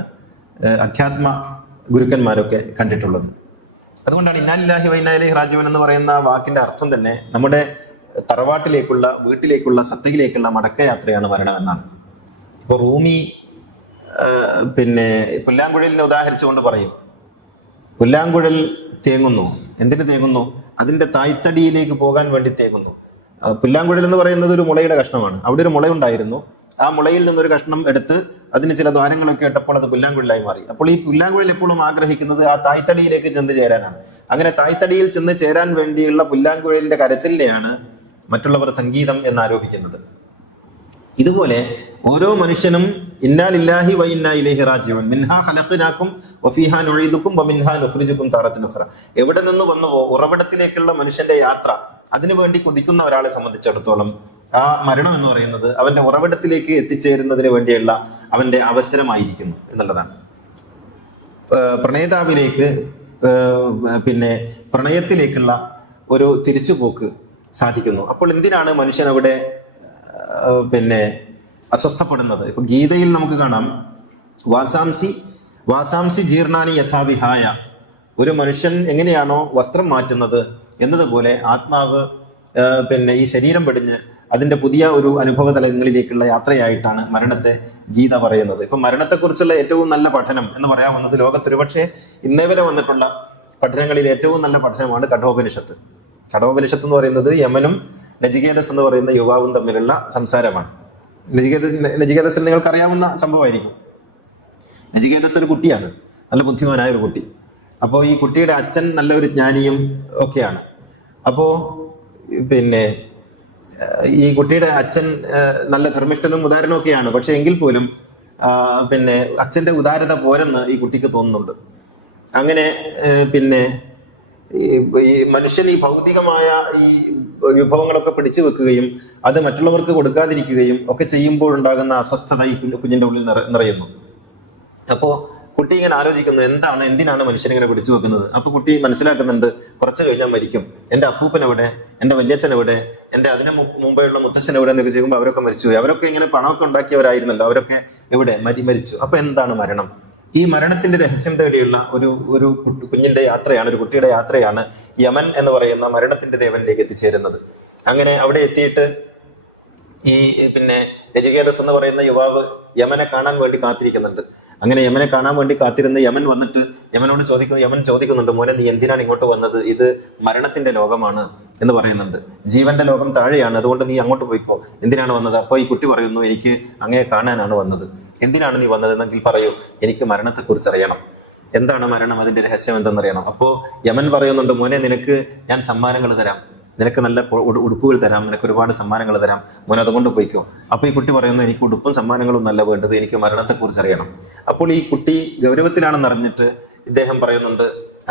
അധ്യാത്മ ഗുരുക്കന്മാരൊക്കെ കണ്ടിട്ടുള്ളത്. അതുകൊണ്ടാണ് ഇന്നാ ലില്ലാഹി വ ഇന്നാ ഇലൈഹി റാജിഊൻ എന്ന് പറയുന്ന വാക്കിന്റെ അർത്ഥം തന്നെ നമ്മുടെ തറവാട്ടിലേക്കുള്ള, വീട്ടിലേക്കുള്ള, സത്തയിലേക്കുള്ള മടക്കയാത്രയാണ് മരണം എന്നാണ്. ഇപ്പോൾ റൂമി പുല്ലാങ്കുഴലിനെ ഉദാഹരിച്ചുകൊണ്ട് പറയും, പുല്ലാങ്കുഴൽ തേങ്ങുന്നു. എന്തിന് തേങ്ങുന്നു? അതിന്റെ തായ്തടിയിലേക്ക് പോകാൻ വേണ്ടി തേങ്ങുന്നു. പുല്ലാങ്കുഴൽ എന്ന് പറയുന്നത് ഒരു മുളയുടെ കഷ്ണമാണ്. അവിടെ ഒരു മുളയുണ്ടായിരുന്നു. ആ മുളയിൽ നിന്നൊരു കഷ്ണം എടുത്ത് അതിന് ചില ദ്വാരങ്ങളൊക്കെ ഇട്ടപ്പോൾ അത് പുല്ലാങ്കുഴലായി മാറി. അപ്പോൾ ഈ പുല്ലാങ്കുഴൽ എപ്പോഴും ആഗ്രഹിക്കുന്നത് ആ തായ്തടിയിലേക്ക് ചെന്ന് ചേരാനാണ്. അങ്ങനെ തായ്തടിയിൽ ചെന്ന് ചേരാൻ വേണ്ടിയുള്ള പുല്ലാങ്കുഴലിന്റെ കരച്ചിലിനെയാണ് മറ്റുള്ളവർ സംഗീതം എന്നാരോപിക്കുന്നത്. ഇതുപോലെ ഓരോ മനുഷ്യനും ഇന്നാ ലില്ലാഹി വ ഇന്നാ ഇലൈഹി റാജിഊൻ മിൻഹാ ഖലഖനാകും വഫീഹാ നുഈദുകും വമിൻഹാ നുഖ്രിജുകും താറത്തൻ ഉഖ്റ. എവിടെ നിന്ന് വന്നുവോ ഉറവിടത്തിലേക്കുള്ള മനുഷ്യന്റെ യാത്ര, അതിനുവേണ്ടി കൊതിക്കുന്ന ഒരാളെ സംബന്ധിച്ചിടത്തോളം ആ മരണം എന്ന് പറയുന്നത് അവന്റെ ഉറവിടത്തിലേക്ക് എത്തിച്ചേരുന്നതിന് വേണ്ടിയുള്ള അവന്റെ അവസരമായിരിക്കുന്നു എന്നുള്ളതാണ്. പ്രണയിതാവിലേക്ക് പ്രണയത്തിലേക്കുള്ള ഒരു തിരിച്ചുപോക്ക് സാധിക്കുന്നു. അപ്പോൾ എന്തിനാണ് മനുഷ്യൻ അവിടെ പിന്നെ അസ്വസ്ഥപ്പെടുന്നത്? ഇപ്പൊ ഗീതയിൽ നമുക്ക് കാണാം, വാസാംസി ജീർണാനി യഥാവിഹായ, ഒരു മനുഷ്യൻ എങ്ങനെയാണോ വസ്ത്രം മാറ്റുന്നത് എന്നതുപോലെ ആത്മാവ് പിന്നെ ഈ ശരീരം വെടിഞ്ഞ് അതിന്റെ പുതിയ ഒരു അനുഭവ തലങ്ങളിലേക്കുള്ള യാത്രയായിട്ടാണ് മരണത്തെ ഗീത പറയുന്നത്. ഇപ്പൊ മരണത്തെക്കുറിച്ചുള്ള ഏറ്റവും നല്ല പഠനം എന്ന് പറയാവുന്നത് ലോകത്തൊരു പക്ഷേ ഇന്നേ വരെ വന്നിട്ടുള്ള പഠനങ്ങളിൽ ഏറ്റവും നല്ല പഠനമാണ് കഠോപനിഷത്ത്. കഠോപനിഷത്ത് എന്ന് പറയുന്നത് യമനും നചികേതസ് എന്ന് പറയുന്ന യുവാവും തമ്മിലുള്ള സംസാരമാണ്. നചികേതസ് നിങ്ങൾക്ക് അറിയാവുന്ന സംഭവമായിരിക്കും. നചികേതസ് ഒരു കുട്ടിയാണ്, നല്ല ബുദ്ധിമാനായ ഒരു കുട്ടി. അപ്പോൾ ഈ കുട്ടിയുടെ അച്ഛൻ നല്ലൊരു ജ്ഞാനിയും ഒക്കെയാണ്. അപ്പോൾ പിന്നെ ഈ കുട്ടിയുടെ അച്ഛൻ നല്ല ധർമ്മിഷ്ഠനും ഉദാരനും ഒക്കെയാണ്. പക്ഷെ എങ്കിൽ പോലും പിന്നെ അച്ഛന്റെ ഉദാരത പോരെന്ന് ഈ കുട്ടിക്ക് തോന്നുന്നുണ്ട്. അങ്ങനെ പിന്നെ ഈ മനുഷ്യൻ ഈ ഭൗതികമായ ഈ വിഭവങ്ങളൊക്കെ പിടിച്ചു വെക്കുകയും അത് മറ്റുള്ളവർക്ക് കൊടുക്കാതിരിക്കുകയും ഒക്കെ ചെയ്യുമ്പോൾ ഉണ്ടാകുന്ന അസ്വസ്ഥത ഈ കുഞ്ഞിന്റെ ഉള്ളിൽ നിറയുന്നു. അപ്പോ കുട്ടി ഇങ്ങനെ ആലോചിക്കുന്നു, എന്തിനാണ് മനുഷ്യൻ ഇങ്ങനെ പിടിച്ചു വെക്കുന്നത്? അപ്പൊ കുട്ടി മനസ്സിലാക്കുന്നുണ്ട്, കുറച്ച് കഴിഞ്ഞാൽ മരിക്കും. എന്റെ അപ്പൂപ്പൻ എവിടെ, എന്റെ വല്യച്ഛൻ എവിടെ, എന്റെ അതിന് മുമ്പെയുള്ള മുത്തച്ഛൻ എവിടെ എന്നൊക്കെ ചെയ്യുമ്പോൾ അവരൊക്കെ മരിച്ചുപോയി. അവരൊക്കെ ഇങ്ങനെ പണമൊക്കെ ഉണ്ടാക്കിയവരായിരുന്നല്ലോ, അവരൊക്കെ എവിടെ മരിച്ചു. അപ്പൊ എന്താണ് മരണം? ഈ മരണത്തിന്റെ രഹസ്യം തേടിയുള്ള ഒരു കുഞ്ഞിന്റെ യാത്രയാണ്, ഒരു കുട്ടിയുടെ യാത്രയാണ് യമൻ എന്ന് പറയുന്ന മരണത്തിന്റെ ദേവനിലേക്ക് എത്തിച്ചേരുന്നത്. അങ്ങനെ അവിടെ എത്തിയിട്ട് ഈ പിന്നെ നചികേതസ് എന്ന് പറയുന്ന യുവാവ് യമനെ കാണാൻ വേണ്ടി കാത്തിരിക്കുന്നുണ്ട്. അങ്ങനെ യമനെ കാണാൻ വേണ്ടി കാത്തിരുന്ന് യമൻ വന്നിട്ട് യമൻ ചോദിക്കുന്നുണ്ട്, മോനെ നീ എന്തിനാണ് ഇങ്ങോട്ട് വന്നത്? ഇത് മരണത്തിന്റെ ലോകമാണ് എന്ന് പറയുന്നുണ്ട്. ജീവന്റെ ലോകം താഴെയാണ്, അതുകൊണ്ട് നീ അങ്ങോട്ട് പോയിക്കോ. എന്തിനാണ് വന്നത്? അപ്പോൾ ഈ കുട്ടി പറയുന്നു, എനിക്ക് അങ്ങയെ കാണാനാണ് വന്നത്. എന്തിനാണ് നീ വന്നത് എന്നെങ്കിൽ പറയൂ, എനിക്ക് മരണത്തെക്കുറിച്ച് അറിയണം. എന്താണ് മരണം, അതിന്റെ രഹസ്യം എന്തെന്നറിയണം. അപ്പോൾ യമൻ പറയുന്നുണ്ട്, മോനെ നിനക്ക് ഞാൻ സമ്മാനങ്ങൾ തരാം, നിനക്ക് നല്ല ഉടുപ്പുകൾ തരാം, നിനക്ക് ഒരുപാട് സമ്മാനങ്ങൾ തരാം, മോനെ അതുകൊണ്ട് പോയിക്കോ. അപ്പോൾ ഈ കുട്ടി പറയുന്നു, എനിക്ക് ഉടുപ്പും സമ്മാനങ്ങളും നല്ല വേണ്ടത്, എനിക്ക് മരണത്തെക്കുറിച്ച് അറിയണം. അപ്പോൾ ഈ കുട്ടി ഗൗരവത്തിലാണെന്ന് അറിഞ്ഞിട്ട് ഇദ്ദേഹം പറയുന്നുണ്ട്,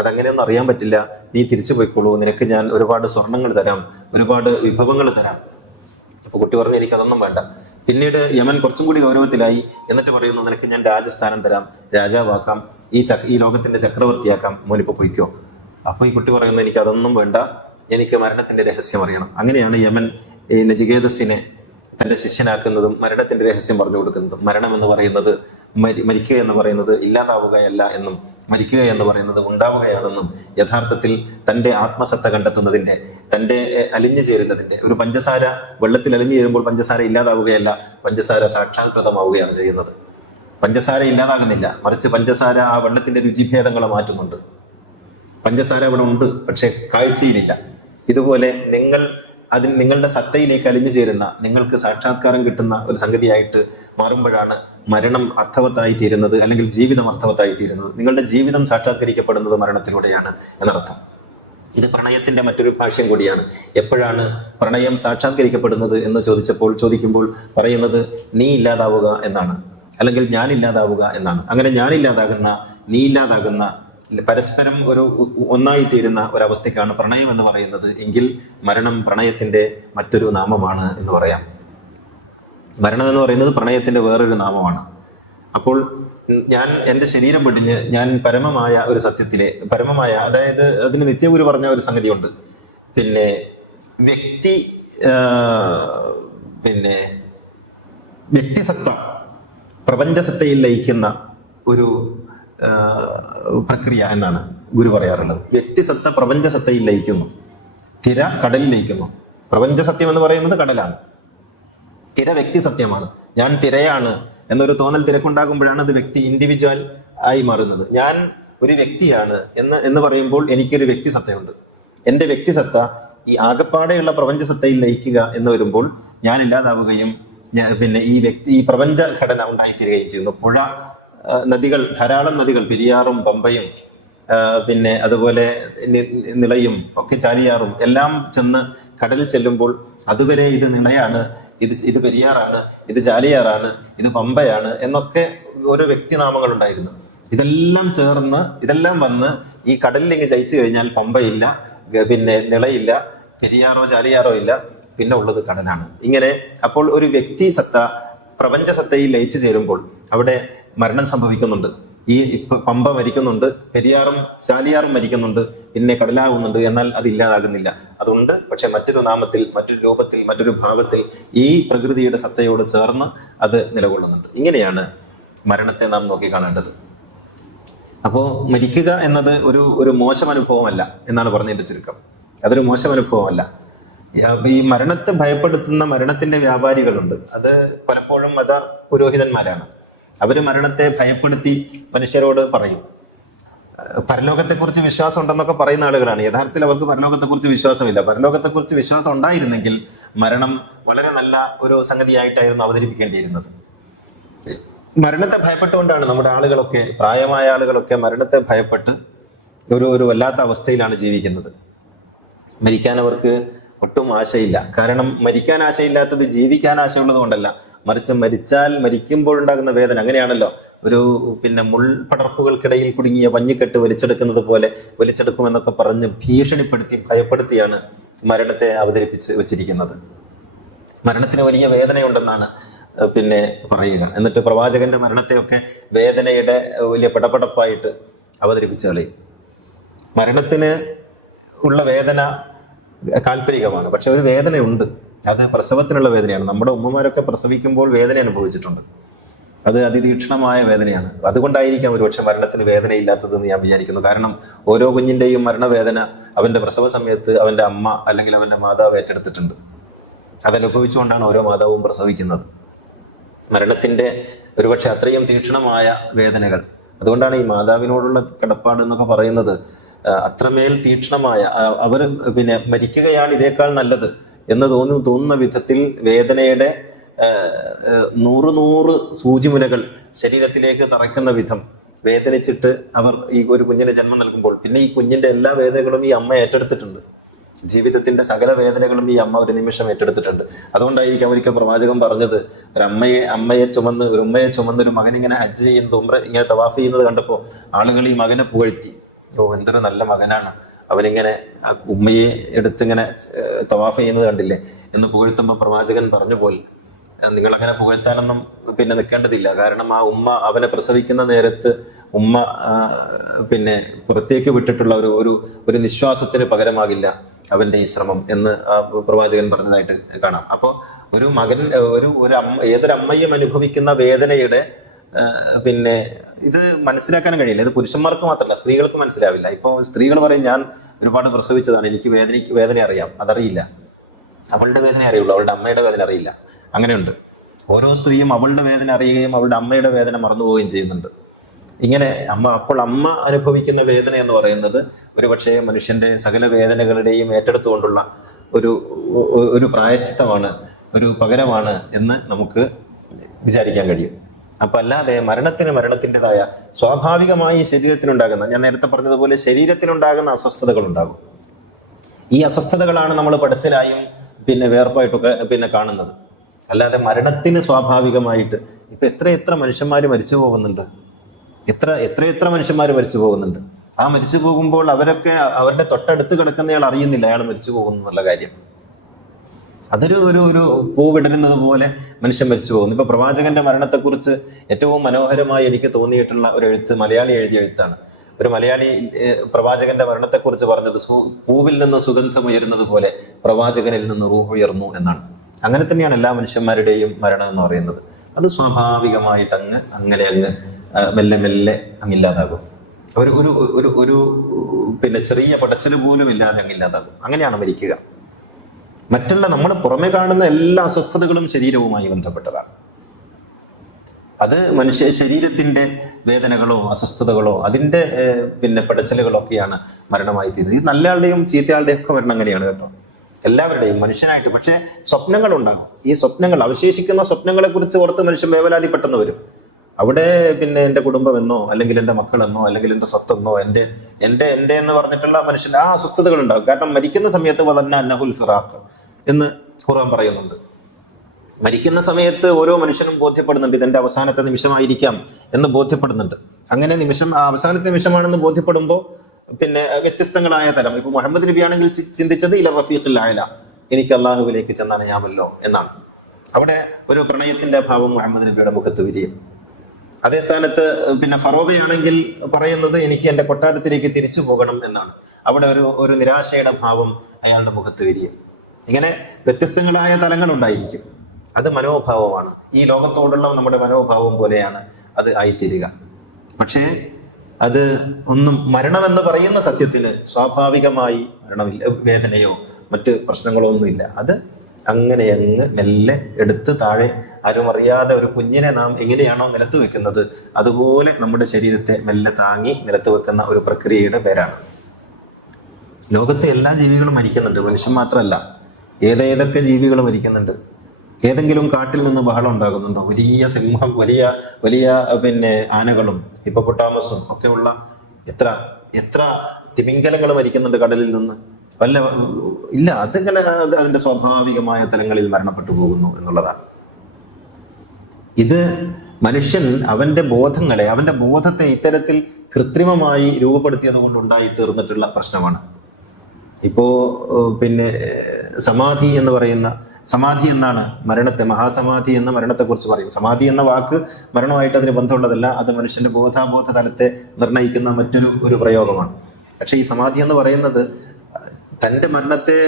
അതങ്ങനെയൊന്നും അറിയാൻ പറ്റില്ല, നീ തിരിച്ചു പോയിക്കോളൂ, നിനക്ക് ഞാൻ ഒരുപാട് സ്വർണങ്ങൾ തരാം, ഒരുപാട് വിഭവങ്ങൾ തരാം. അപ്പൊ കുട്ടി പറഞ്ഞു, എനിക്കതൊന്നും വേണ്ട. പിന്നീട് യമൻ കുറച്ചും കൂടി ഗൗരവത്തിലായി. എന്നിട്ട് പറയുന്നു, നിനക്ക് ഞാൻ രാജസ്ഥാനം തരാം, രാജാവാക്കാം, ഈ ലോകത്തിന്റെ ചക്രവർത്തിയാക്കാം, മോനിപ്പോ പൊയ്ക്കോ. അപ്പൊ ഈ കുട്ടി പറയുന്നു, എനിക്ക് അതൊന്നും വേണ്ട, എനിക്ക് മരണത്തിന്റെ രഹസ്യം അറിയണം. അങ്ങനെയാണ് യമൻ ഈ നചികേതസിനെ തന്റെ ശിഷ്യനാക്കുന്നതും മരണത്തിന്റെ രഹസ്യം പറഞ്ഞു കൊടുക്കുന്നതും. മരണം എന്ന് പറയുന്നത്, മരിക്കുക എന്ന് പറയുന്നത് ഇല്ലാതാവുകയല്ല എന്നും മരിക്കുക എന്ന് പറയുന്നത് ഉണ്ടാവുകയാണെന്നും, യഥാർത്ഥത്തിൽ തന്റെ ആത്മസത്ത കണ്ടെത്തുന്നതിന്റെ, തന്റെ അലിഞ്ഞു ചേരുന്നതിന്റെ, ഒരു പഞ്ചസാര വെള്ളത്തിൽ അലിഞ്ഞു ചേരുമ്പോൾ പഞ്ചസാര ഇല്ലാതാവുകയല്ല, പഞ്ചസാര സാക്ഷാത്കൃതമാവുകയാണ് ചെയ്യുന്നത്. പഞ്ചസാര ഇല്ലാതാകുന്നില്ല, മറിച്ച് പഞ്ചസാര ആ വെള്ളത്തിന്റെ രുചിഭേദങ്ങളെ മാറ്റുന്നുണ്ട്. പഞ്ചസാര ഇവിടെ ഉണ്ട്, പക്ഷെ കാഴ്ചയിലില്ല. ഇതുപോലെ നിങ്ങളുടെ സത്തയിലേക്ക് അലിഞ്ഞു ചേരുന്ന, നിങ്ങൾക്ക് സാക്ഷാത്കാരം കിട്ടുന്ന ഒരു സംഗതിയായിട്ട് മാറുമ്പോഴാണ് മരണം അർത്ഥവത്തായി തീരുന്നത്, അല്ലെങ്കിൽ ജീവിതം അർത്ഥവത്തായി തീരുന്നത്. നിങ്ങളുടെ ജീവിതം സാക്ഷാത്കരിക്കപ്പെടുന്നത് മരണത്തിലൂടെയാണ് എന്നർത്ഥം. ഇത് പ്രണയത്തിന്റെ മറ്റൊരു ഭാഷ്യം കൂടിയാണ്. എപ്പോഴാണ് പ്രണയം സാക്ഷാത്കരിക്കപ്പെടുന്നത് എന്ന് ചോദിക്കുമ്പോൾ പറയുന്നത് നീ ഇല്ലാതാവുക എന്നാണ്, അല്ലെങ്കിൽ ഞാൻ ഇല്ലാതാവുക എന്നാണ്. അങ്ങനെ ഞാനില്ലാതാകുന്ന, നീ ഇല്ലാതാകുന്ന, പരസ്പരം ഒന്നായി തീരുന്ന ഒരവസ്ഥയ്ക്കാണ് പ്രണയം എന്ന് പറയുന്നത്. എങ്കിൽ മരണം പ്രണയത്തിന്റെ മറ്റൊരു നാമമാണ് എന്ന് പറയാം. മരണം എന്ന് പറയുന്നത് പ്രണയത്തിന്റെ വേറൊരു നാമമാണ്. അപ്പോൾ ഞാൻ എൻ്റെ ശരീരം വെടിഞ്ഞ് ഞാൻ പരമമായ ഒരു സത്യത്തിലെ, അതായത് അതിന് നിത്യഗുരു പറഞ്ഞ ഒരു സംഗതിയുണ്ട്, പിന്നെ വ്യക്തിസത്ത പ്രപഞ്ചസത്തയിൽ ലയിക്കുന്ന ഒരു പ്രക്രിയ എന്നാണ് ഗുരു പറയാറുള്ളത്. വ്യക്തിസത്ത പ്രപഞ്ചസത്തയിൽ ലയിക്കുന്നു, തിര കടലിൽ ലയിക്കുന്നു. പ്രപഞ്ചസത്യം എന്ന് പറയുന്നത് കടലാണ്, തിര വ്യക്തിസത്യമാണ്. ഞാൻ തിരയാണ് എന്നൊരു തോന്നൽ തിരക്കുണ്ടാകുമ്പോഴാണ് അത് ഇൻഡിവിജ്വൽ ആയി മാറുന്നത്. ഞാൻ ഒരു വ്യക്തിയാണ് എന്ന് പറയുമ്പോൾ എനിക്കൊരു വ്യക്തിസത്തയുണ്ട്. എൻ്റെ വ്യക്തിസത്ത ഈ ആകപ്പാടെയുള്ള പ്രപഞ്ചസത്തയിൽ ലയിക്കുക എന്ന് വരുമ്പോൾ ഞാൻ ഇല്ലാതാവുകയും പിന്നെ ഈ പ്രപഞ്ച ഘടന ഉണ്ടായിത്തീരുകയും ചെയ്യുന്നു. പുഴ, നദികൾ, ധാരാളം നദികൾ, പെരിയാറും പമ്പയും പിന്നെ അതുപോലെ നിളയും ഒക്കെ ചാലിയാറും എല്ലാം ചെന്ന് കടലിൽ ചെല്ലുമ്പോൾ അതുവരെ ഇത് നിളയാണ്, ഇത് പെരിയാറാണ്, ഇത് ചാലിയാറാണ്, ഇത് പമ്പയാണ് എന്നൊക്കെ ഓരോ വ്യക്തിനാമങ്ങൾ ഉണ്ടായിരുന്നു. ഇതെല്ലാം വന്ന് ഈ കടലിലേക്ക് ലയിച്ചു കഴിഞ്ഞാൽ പമ്പയില്ല, പിന്നെ നിളയില്ല, പെരിയാറോ ചാലിയാറോ ഇല്ല, പിന്നെ ഉള്ളത് കടലാണ്. ഇങ്ങനെ അപ്പോൾ ഒരു വ്യക്തി സത്ത പ്രപഞ്ചസത്തയിൽ ലയിച്ചു ചേരുമ്പോൾ അവിടെ മരണം സംഭവിക്കുന്നുണ്ട്. ഈ പമ്പ മരിക്കുന്നുണ്ട്, പെരിയാറും ചാലിയാറും മരിക്കുന്നുണ്ട്, പിന്നെ കടലാകുന്നുണ്ട്, എന്നാൽ അത് ഇല്ലാതാകുന്നില്ല. അതുണ്ട്, പക്ഷെ മറ്റൊരു നാമത്തിൽ, മറ്റൊരു രൂപത്തിൽ, മറ്റൊരു ഭാവത്തിൽ ഈ പ്രകൃതിയുടെ സത്തയോട് ചേർന്ന് അത് നിലകൊള്ളുന്നുണ്ട്. ഇങ്ങനെയാണ് മരണത്തെ നാം നോക്കിക്കാണേണ്ടത്. അപ്പോൾ മരിക്കുക എന്നത് ഒരു മോശം അനുഭവമല്ല എന്നാണ് പറഞ്ഞതിൻ്റെ ചുരുക്കം. അതൊരു മോശം അനുഭവമല്ല. ഈ മരണത്തെ ഭയപ്പെടുത്തുന്ന മരണത്തിന്റെ വ്യാപാരികളുണ്ട്. അത് പലപ്പോഴും മത പുരോഹിതന്മാരാണ്. അവര് മരണത്തെ ഭയപ്പെടുത്തി മനുഷ്യരോട് പറയും. പരലോകത്തെക്കുറിച്ച് വിശ്വാസം ഉണ്ടെന്നൊക്കെ പറയുന്ന ആളുകളാണ്. യഥാർത്ഥത്തിൽ അവർക്ക് പരലോകത്തെക്കുറിച്ച് വിശ്വാസമില്ല. പരലോകത്തെക്കുറിച്ച് വിശ്വാസം ഉണ്ടായിരുന്നെങ്കിൽ മരണം വളരെ നല്ല ഒരു സംഗതിയായിട്ടായിരുന്നു അവതരിപ്പിക്കേണ്ടിയിരുന്നത്. മരണത്തെ ഭയപ്പെട്ടുകൊണ്ടാണ് നമ്മുടെ ആളുകളൊക്കെ, പ്രായമായ ആളുകളൊക്കെ മരണത്തെ ഭയപ്പെട്ട് ഒരു വല്ലാത്ത അവസ്ഥയിലാണ് ജീവിക്കുന്നത്. മരിക്കാൻ അവർക്ക് ഒട്ടും ആശയില്ല. കാരണം മരിക്കാൻ ആശയില്ലാത്തത് ജീവിക്കാൻ ആശയുള്ളത് കൊണ്ടല്ല, മറിച്ച് മരിക്കുമ്പോഴുണ്ടാകുന്ന വേദന അങ്ങനെയാണല്ലോ. മുൾപടർപ്പുകൾക്കിടയിൽ കുടുങ്ങിയ പഞ്ഞിക്കെട്ട് വലിച്ചെടുക്കുന്നത് പോലെ വലിച്ചെടുക്കുമെന്നൊക്കെ പറഞ്ഞ് ഭീഷണിപ്പെടുത്തി ഭയപ്പെടുത്തിയാണ് മരണത്തെ അവതരിപ്പിച്ച് വെച്ചിരിക്കുന്നത്. മരണത്തിന് വലിയ വേദനയുണ്ടെന്നാണ് പറയുക. എന്നിട്ട് പ്രവാചകന്റെ മരണത്തെയൊക്കെ വേദനയുടെ വലിയ പടപടപ്പായിട്ട് അവതരിപ്പിച്ച് കളയും. മരണത്തിന് ഉള്ള വേദന കാൽപ്പനികമാണ്, പക്ഷെ ഒരു വേദനയുണ്ട്. അത് പ്രസവത്തിനുള്ള വേദനയാണ്. നമ്മുടെ ഉമ്മമാരൊക്കെ പ്രസവിക്കുമ്പോൾ വേദന അനുഭവിച്ചിട്ടുണ്ട്. അത് അതിതീക്ഷ്ണമായ വേദനയാണ്. അതുകൊണ്ടായിരിക്കാം ഒരുപക്ഷെ മരണത്തിന് വേദനയില്ലാത്തതെന്ന് ഞാൻ വിചാരിക്കുന്നു. കാരണം ഓരോ കുഞ്ഞിൻ്റെയും മരണവേദന അവൻ്റെ പ്രസവ സമയത്ത് അവൻ്റെ അമ്മ അല്ലെങ്കിൽ അവൻ്റെ മാതാവ് ഏറ്റെടുത്തിട്ടുണ്ട്. അതനുഭവിച്ചുകൊണ്ടാണ് ഓരോ മാതാവും പ്രസവിക്കുന്നത്. മരണത്തിൻ്റെ ഒരുപക്ഷെ അത്രയും തീക്ഷ്ണമായ വേദനകൾ. അതുകൊണ്ടാണ് ഈ മാതാവിനോടുള്ള കടപ്പാട് എന്നൊക്കെ പറയുന്നത് അത്രമേൽ തീക്ഷ്ണമായ. അവർ മരിക്കുകയാണ് ഇതേക്കാൾ നല്ലത് എന്ന് തോന്നുന്ന വിധത്തിൽ വേദനയുടെ 100 സൂചിമുനകൾ ശരീരത്തിലേക്ക് തറയ്ക്കുന്ന വിധം വേദനിച്ചിട്ട് അവർ ഈ ഒരു കുഞ്ഞിന് ജന്മം നൽകുമ്പോൾ പിന്നെ ഈ കുഞ്ഞിന്റെ എല്ലാ വേദനകളും ഈ അമ്മ ഏറ്റെടുത്തിട്ടുണ്ട്. ജീവിതത്തിന്റെ സകല വേദനകളും ഈ അമ്മ ഒരു നിമിഷം ഏറ്റെടുത്തിട്ടുണ്ട്. അതുകൊണ്ടായിരിക്കും ഒരിക്കൽ പ്രവാചകൻ പറഞ്ഞത്, ഒരു ഉമ്മയെ ചുമന്ന് ഒരു മകൻ ഇങ്ങനെ ഹജ്ജ് ചെയ്യുന്നത്, ഇങ്ങനെ തവാഫ് ചെയ്യുന്നത് കണ്ടപ്പോൾ ആളുകൾ ഈ മകനെ പുകഴ്ത്തി. എന്തൊരു നല്ല മകനാണ്, അവനിങ്ങനെ ആ ഉമ്മയെ എടുത്തിങ്ങനെ തവാഫ് ചെയ്യുന്നത് കണ്ടില്ലേ എന്ന് പുകഴ്ത്തുമ്പോൾ പ്രവാചകൻ പറഞ്ഞു പോൽ, നിങ്ങളങ്ങനെ പുകഴ്ത്താനൊന്നും നിൽക്കേണ്ടതില്ല. കാരണം ആ ഉമ്മ അവനെ പ്രസവിക്കുന്ന നേരത്ത് ഉമ്മ പുറത്തേക്ക് വിട്ടിട്ടുള്ള ഒരു നിശ്വാസത്തിന് പകരമാകില്ല അവന്റെ ഈ ശ്രമം എന്ന് ആ പ്രവാചകൻ പറഞ്ഞതായിട്ട് കാണാം. അപ്പോൾ ഒരു മകൻ ഏതൊരമ്മയും അനുഭവിക്കുന്ന വേദനയുടെ ഇത് മനസ്സിലാക്കാനും കഴിയില്ല. ഇത് പുരുഷന്മാർക്ക് മാത്രമല്ല, സ്ത്രീകൾക്ക് മനസ്സിലാവില്ല. ഇപ്പോൾ സ്ത്രീകൾ പറയും, ഞാൻ ഒരുപാട് പ്രസവിച്ചതാണ്, എനിക്ക് വേദന അറിയാം. അതറിയില്ല. അവളുടെ വേദന അറിയുള്ളൂ, അവളുടെ അമ്മയുടെ വേദന അറിയില്ല. അങ്ങനെയുണ്ട്. ഓരോ സ്ത്രീയും അവളുടെ വേദന അറിയുകയും അവളുടെ അമ്മയുടെ വേദന മറന്നുപോവുകയും ചെയ്യുന്നുണ്ട്. ഇങ്ങനെ അപ്പോൾ അമ്മ അനുഭവിക്കുന്ന വേദന എന്ന് പറയുന്നത് ഒരുപക്ഷെ മനുഷ്യന്റെ സകല വേദനകളുടെയും ഏറ്റെടുത്തുകൊണ്ടുള്ള ഒരു പ്രായശ്ചിത്തമാണ്, ഒരു പകരമാണ് എന്ന് നമുക്ക് വിചാരിക്കാൻ കഴിയും. അപ്പൊ അല്ലാതെ മരണത്തിൻ്റെതായ സ്വാഭാവികമായി ശരീരത്തിനുണ്ടാകുന്ന, ഞാൻ നേരത്തെ പറഞ്ഞതുപോലെ ശരീരത്തിനുണ്ടാകുന്ന അസ്വസ്ഥതകൾ ഉണ്ടാകും. ഈ അസ്വസ്ഥതകളാണ് നമ്മൾ പടച്ചിലായും വേർപ്പായിട്ടൊക്കെ കാണുന്നത്. അല്ലാതെ മരണത്തിന് സ്വാഭാവികമായിട്ട് ഇപ്പൊ എത്ര മനുഷ്യന്മാർ മരിച്ചു പോകുന്നുണ്ട്, എത്ര മനുഷ്യന്മാർ മരിച്ചു പോകുന്നുണ്ട്. ആ മരിച്ചു പോകുമ്പോൾ അവരൊക്കെ അവരുടെ തൊട്ടടുത്ത് കിടക്കുന്നയാൾ അറിയുന്നില്ല അയാൾ മരിച്ചു പോകുന്നു എന്നുള്ള കാര്യം. അതൊരു പൂവിടരുന്നത് പോലെ മനുഷ്യൻ മരിച്ചു പോകുന്നു. ഇപ്പൊ പ്രവാചകന്റെ മരണത്തെക്കുറിച്ച് ഏറ്റവും മനോഹരമായി എനിക്ക് തോന്നിയിട്ടുള്ള ഒരു എഴുത്ത് മലയാളി എഴുതിയ എഴുത്താണ്. ഒരു മലയാളി പ്രവാചകന്റെ മരണത്തെക്കുറിച്ച് പറഞ്ഞത്, പൂവിൽ നിന്ന് സുഗന്ധം ഉയരുന്നത് പോലെ പ്രവാചകനിൽ നിന്ന് റൂഹ് ഉയർന്നു എന്നാണ്. അങ്ങനെ തന്നെയാണ് എല്ലാ മനുഷ്യന്മാരുടെയും മരണം എന്ന് പറയുന്നത്. അത് സ്വാഭാവികമായിട്ട് അങ്ങനെ മെല്ലെ മെല്ലെ അങ്ങില്ലാതാകും. ഒരു ചെറിയ പടച്ചില് പോലും ഇല്ലാതെ അങ്ങില്ലാതാകും. അങ്ങനെയാണ് മരിക്കുക. മറ്റുള്ള നമ്മൾ പുറമെ കാണുന്ന എല്ലാ അസ്വസ്ഥതകളും ശരീരവുമായി ബന്ധപ്പെട്ടതാണ്. അത് ശരീരത്തിന്റെ വേദനകളോ അസ്വസ്ഥതകളോ അതിന്റെ പടച്ചിലുകളോ ഒക്കെയാണ് മരണമായി തീരുന്നത്. ഇത് നല്ലയാളുടെയും ചീത്തയാളുടെയും ഒക്കെ മരണം അങ്ങനെയാണ് കേട്ടോ, എല്ലാവരുടെയും മനുഷ്യനായിട്ട്. പക്ഷെ സ്വപ്നങ്ങൾ ഉണ്ടാകും. ഈ സ്വപ്നങ്ങൾ, അവശേഷിക്കുന്ന സ്വപ്നങ്ങളെ കുറിച്ച് ഓർത്ത് മനുഷ്യൻ വേവലാതിപ്പെട്ടെന്ന് വരും. അവിടെ എൻ്റെ കുടുംബമെന്നോ അല്ലെങ്കിൽ എൻ്റെ മക്കളെന്നോ അല്ലെങ്കിൽ എൻ്റെ സ്വത്തെന്നോ എൻ്റെ എന്ന് പറഞ്ഞിട്ടുള്ള മനുഷ്യൻ്റെ ആ അസ്വസ്ഥതകൾ ഉണ്ടാകും. കാരണം മരിക്കുന്ന സമയത്ത് വദന്ന അന്നഹുൽ ഫിറാഖ് എന്ന് ഖുർആൻ പറയുന്നുണ്ട്. മരിക്കുന്ന സമയത്ത് ഓരോ മനുഷ്യനും ബോധ്യപ്പെടുന്നുണ്ട് ഇതെന്റെ അവസാനത്തെ നിമിഷമായിരിക്കാം എന്ന് ബോധ്യപ്പെടുന്നുണ്ട്. അങ്ങനെ അവസാനത്തെ നിമിഷമാണെന്ന് ബോധ്യപ്പെടുമ്പോൾ വ്യത്യസ്തങ്ങളായ തലം. ഇപ്പൊ മുഹമ്മദ് നബി ആണെങ്കിൽ ചിന്തിച്ചത് ഇല റഫീഖിൽ അഅല, എനിക്ക് അള്ളാഹുവിലേക്ക് ചെന്നണയാമല്ലോ എന്നാണ്. അവിടെ ഒരു പ്രണയത്തിന്റെ ഭാവം മുഹമ്മദ് നബിയുടെ മുഖത്ത് വിരിയും. അതേ സ്ഥാനത്ത് പിന്നെ ഫറോവയാണെങ്കിൽ പറയുന്നത് എനിക്ക് എൻ്റെ കൊട്ടാരത്തിലേക്ക് തിരിച്ചു പോകണം എന്നാണ്. അവിടെ ഒരു നിരാശയുടെ ഭാവം അയാളുടെ മുഖത്ത് വരിക. ഇങ്ങനെ വ്യത്യസ്തങ്ങളായ തലങ്ങളുണ്ടായിരിക്കും. അത് മനോഭാവമാണ്. ഈ ലോകത്തോടുള്ള നമ്മുടെ മനോഭാവം പോലെയാണ് അത് ആയിത്തീരുക. പക്ഷേ അത് ഒന്നും മരണമെന്ന് പറയുന്ന സത്യത്തിന് സ്വാഭാവികമായി മരണമില്ല, വേദനയോ മറ്റ് പ്രശ്നങ്ങളോ ഒന്നുമില്ല. അത് അങ്ങനെ അങ്ങ് മെല്ലെ എടുത്ത് താഴെ ആരും അറിയാതെ ഒരു കുഞ്ഞിനെ നാം എങ്ങനെയാണോ നിലത്ത് വെക്കുന്നത് അതുപോലെ നമ്മുടെ ശരീരത്തെ മെല്ലെ താങ്ങി നിലത്ത് വെക്കുന്ന ഒരു പ്രക്രിയയുടെ പേരാണ്. ലോകത്തെ എല്ലാ ജീവികളും മരിക്കുന്നുണ്ട്, മനുഷ്യൻ മാത്രമല്ല. ഏതേതൊക്കെ ജീവികൾ മരിക്കുന്നുണ്ട്. ഏതെങ്കിലും കാട്ടിൽ നിന്ന് ബഹളം ഉണ്ടാകുന്നുണ്ടോ? വലിയ സിംഹം, വലിയ വലിയ പിന്നെ ആനകളും ഹിപ്പോപ്പൊട്ടാമസും ഒക്കെ ഉള്ള എത്ര എത്ര തിമിംഗലങ്ങൾ മരിക്കുന്നുണ്ട് കടലിൽ നിന്ന്. വല്ല ഇല്ല. അതിങ്ങനെ അതിൻ്റെ സ്വാഭാവികമായ തലങ്ങളിൽ മരണപ്പെട്ടു പോകുന്നു എന്നുള്ളതാണ്. ഇത് മനുഷ്യൻ അവൻ്റെ ബോധങ്ങളെ, അവൻ്റെ ബോധത്തെ ഇത്തരത്തിൽ കൃത്രിമമായി രൂപപ്പെടുത്തിയത് കൊണ്ടുണ്ടായി തീർന്നിട്ടുള്ള പ്രശ്നമാണ്. ഇപ്പോ പിന്നെ സമാധി എന്ന് പറയുന്ന, സമാധി എന്നാണ് മരണത്തെ, മഹാസമാധി എന്ന മരണത്തെക്കുറിച്ച് പറയും. സമാധി എന്ന വാക്ക് മരണമായിട്ട് അതിന് ബന്ധമുള്ളതല്ല. അത് മനുഷ്യന്റെ ബോധാബോധ തലത്തെ നിർണ്ണയിക്കുന്ന മറ്റൊരു പ്രയോഗമാണ്. പക്ഷെ ഈ സമാധി എന്ന് പറയുന്നത് തൻ്റെ മരണത്തെ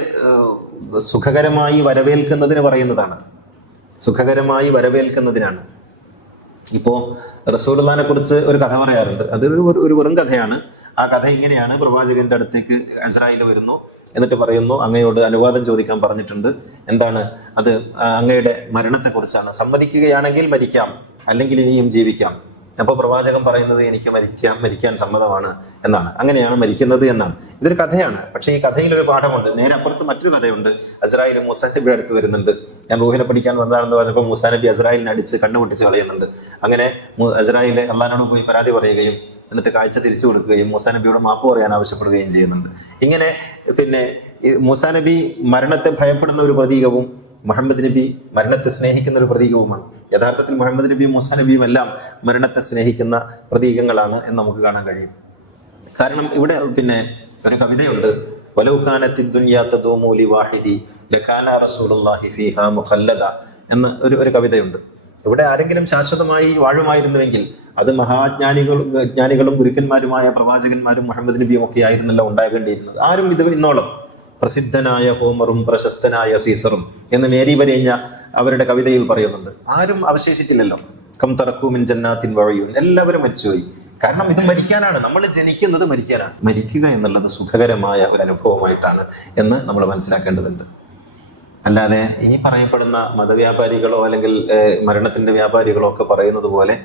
സുഖകരമായി വരവേൽക്കുന്നതിന് പറയുന്നതാണത്. സുഖകരമായി വരവേൽക്കുന്നതിനാണ്. ഇപ്പോൾ റസൂലുള്ളാഹിനെ കുറിച്ച് ഒരു കഥ പറയാറുണ്ട്. അതൊരു വെറും കഥയാണ്. ആ കഥ ഇങ്ങനെയാണ്: പ്രവാചകന്റെ അടുത്തേക്ക് അസ്രായേൽ വരുന്നു, എന്നിട്ട് പറയുന്നു, അങ്ങയോട് അനുവാദം ചോദിക്കാൻ പറഞ്ഞിട്ടുണ്ട്. എന്താണ് അത്? അങ്ങയുടെ മരണത്തെക്കുറിച്ചാണ്. സമ്മതിക്കുകയാണെങ്കിൽ മരിക്കാം, അല്ലെങ്കിൽ ഇനിയും ജീവിക്കാം. അപ്പോൾ പ്രവാചകൻ പറയുന്നത് എനിക്ക് മരിക്കാൻ സമ്മതമാണ് എന്നാണ്. അങ്ങനെയാണ് മരിക്കുന്നത് എന്നാണ്. ഇതൊരു കഥയാണ്. പക്ഷേ ഈ കഥയിൽ ഒരു പാഠമുണ്ട്. നേരെ അപ്പുറത്ത് മറ്റൊരു കഥയുണ്ട്. അസ്രായേൽ മൂസാ നബിയുടെ അടുത്ത് വരുന്നുണ്ട്. ഞാൻ റൂഹിനെ പഠിക്കാൻ വന്നതാണെന്ന് പറഞ്ഞപ്പോൾ മൂസാ നബി അസ്രായേലിനെ അടിച്ച് കണ്ണുപൊട്ടിച്ച് കളയുന്നുണ്ട്. അങ്ങനെ അസ്രായേൽ അള്ളാഹിനോട് പോയി പരാതി പറയുകയും എന്നിട്ട് കാഴ്ച തിരിച്ചു കൊടുക്കുകയും മൂസാ നബിയോട് മാപ്പ് പറയാൻ ആവശ്യപ്പെടുകയും ചെയ്യുന്നുണ്ട്. ഇങ്ങനെ പിന്നെ മൂസാ നബി മരണത്തെ ഭയപ്പെടുന്ന ഒരു പ്രതീകവും മുഹമ്മദ് നബി മരണത്തെ സ്നേഹിക്കുന്ന ഒരു പ്രതീകവുമാണ്. യഥാർത്ഥത്തിൽ മുഹമ്മദ് നബിയും മൂസാ നബിയും എല്ലാം മരണത്തെ സ്നേഹിക്കുന്ന പ്രതീകങ്ങളാണ് എന്ന് നമുക്ക് കാണാൻ കഴിയും. കാരണം ഇവിടെ പിന്നെ ഒരു കവിതയുണ്ട്: വലൗകാനത്തി ദുനിയാ തദൂമു ലിവാഹിദി ലകാന റസൂലുള്ളാഹി ഫീഹാ മുഖല്ലദ എന്ന് ഒരു കവിതയുണ്ട്. ഇവിടെ ആരെങ്കിലും ശാശ്വതമായി വാഴുമായിരുന്നുവെങ്കിൽ അത് ജ്ഞാനികളും ഗുരുക്കന്മാരുമായ പ്രവാചകന്മാരും മുഹമ്മദ് നബിയും ഒക്കെ ആയിരുന്നല്ലോ ഉണ്ടാകേണ്ടിയിരുന്നത്. ആരും ഇത് ഇന്നോളം പ്രസിദ്ധനായ ഹോമറും പ്രശസ്തനായ സീസറും എന്ന് മേരി വരേഞ്ഞ അവരുടെ കവിതയിൽ പറയുന്നുണ്ട്. ആരും അവശേഷിച്ചില്ലല്ലോ. കം തറക്കൂമിൻ ജന്നാത്തിൻ വഴയൂൻ, എല്ലാവരും മരിച്ചുപോയി. കാരണം ഇത് മരിക്കാനാണ്. നമ്മൾ ജനിക്കുന്നത് മരിക്കാനാണ്. മരിക്കുക എന്നുള്ളത് സുഖകരമായ ഒരു അനുഭവമായിട്ടാണ് എന്ന് നമ്മൾ മനസ്സിലാക്കേണ്ടതുണ്ട്. അല്ലാതെ ഈ പറയപ്പെടുന്ന മതവ്യാപാരികളോ അല്ലെങ്കിൽ മരണത്തിന്റെ വ്യാപാരികളോ ഒക്കെ പറയുന്നത് പോലെ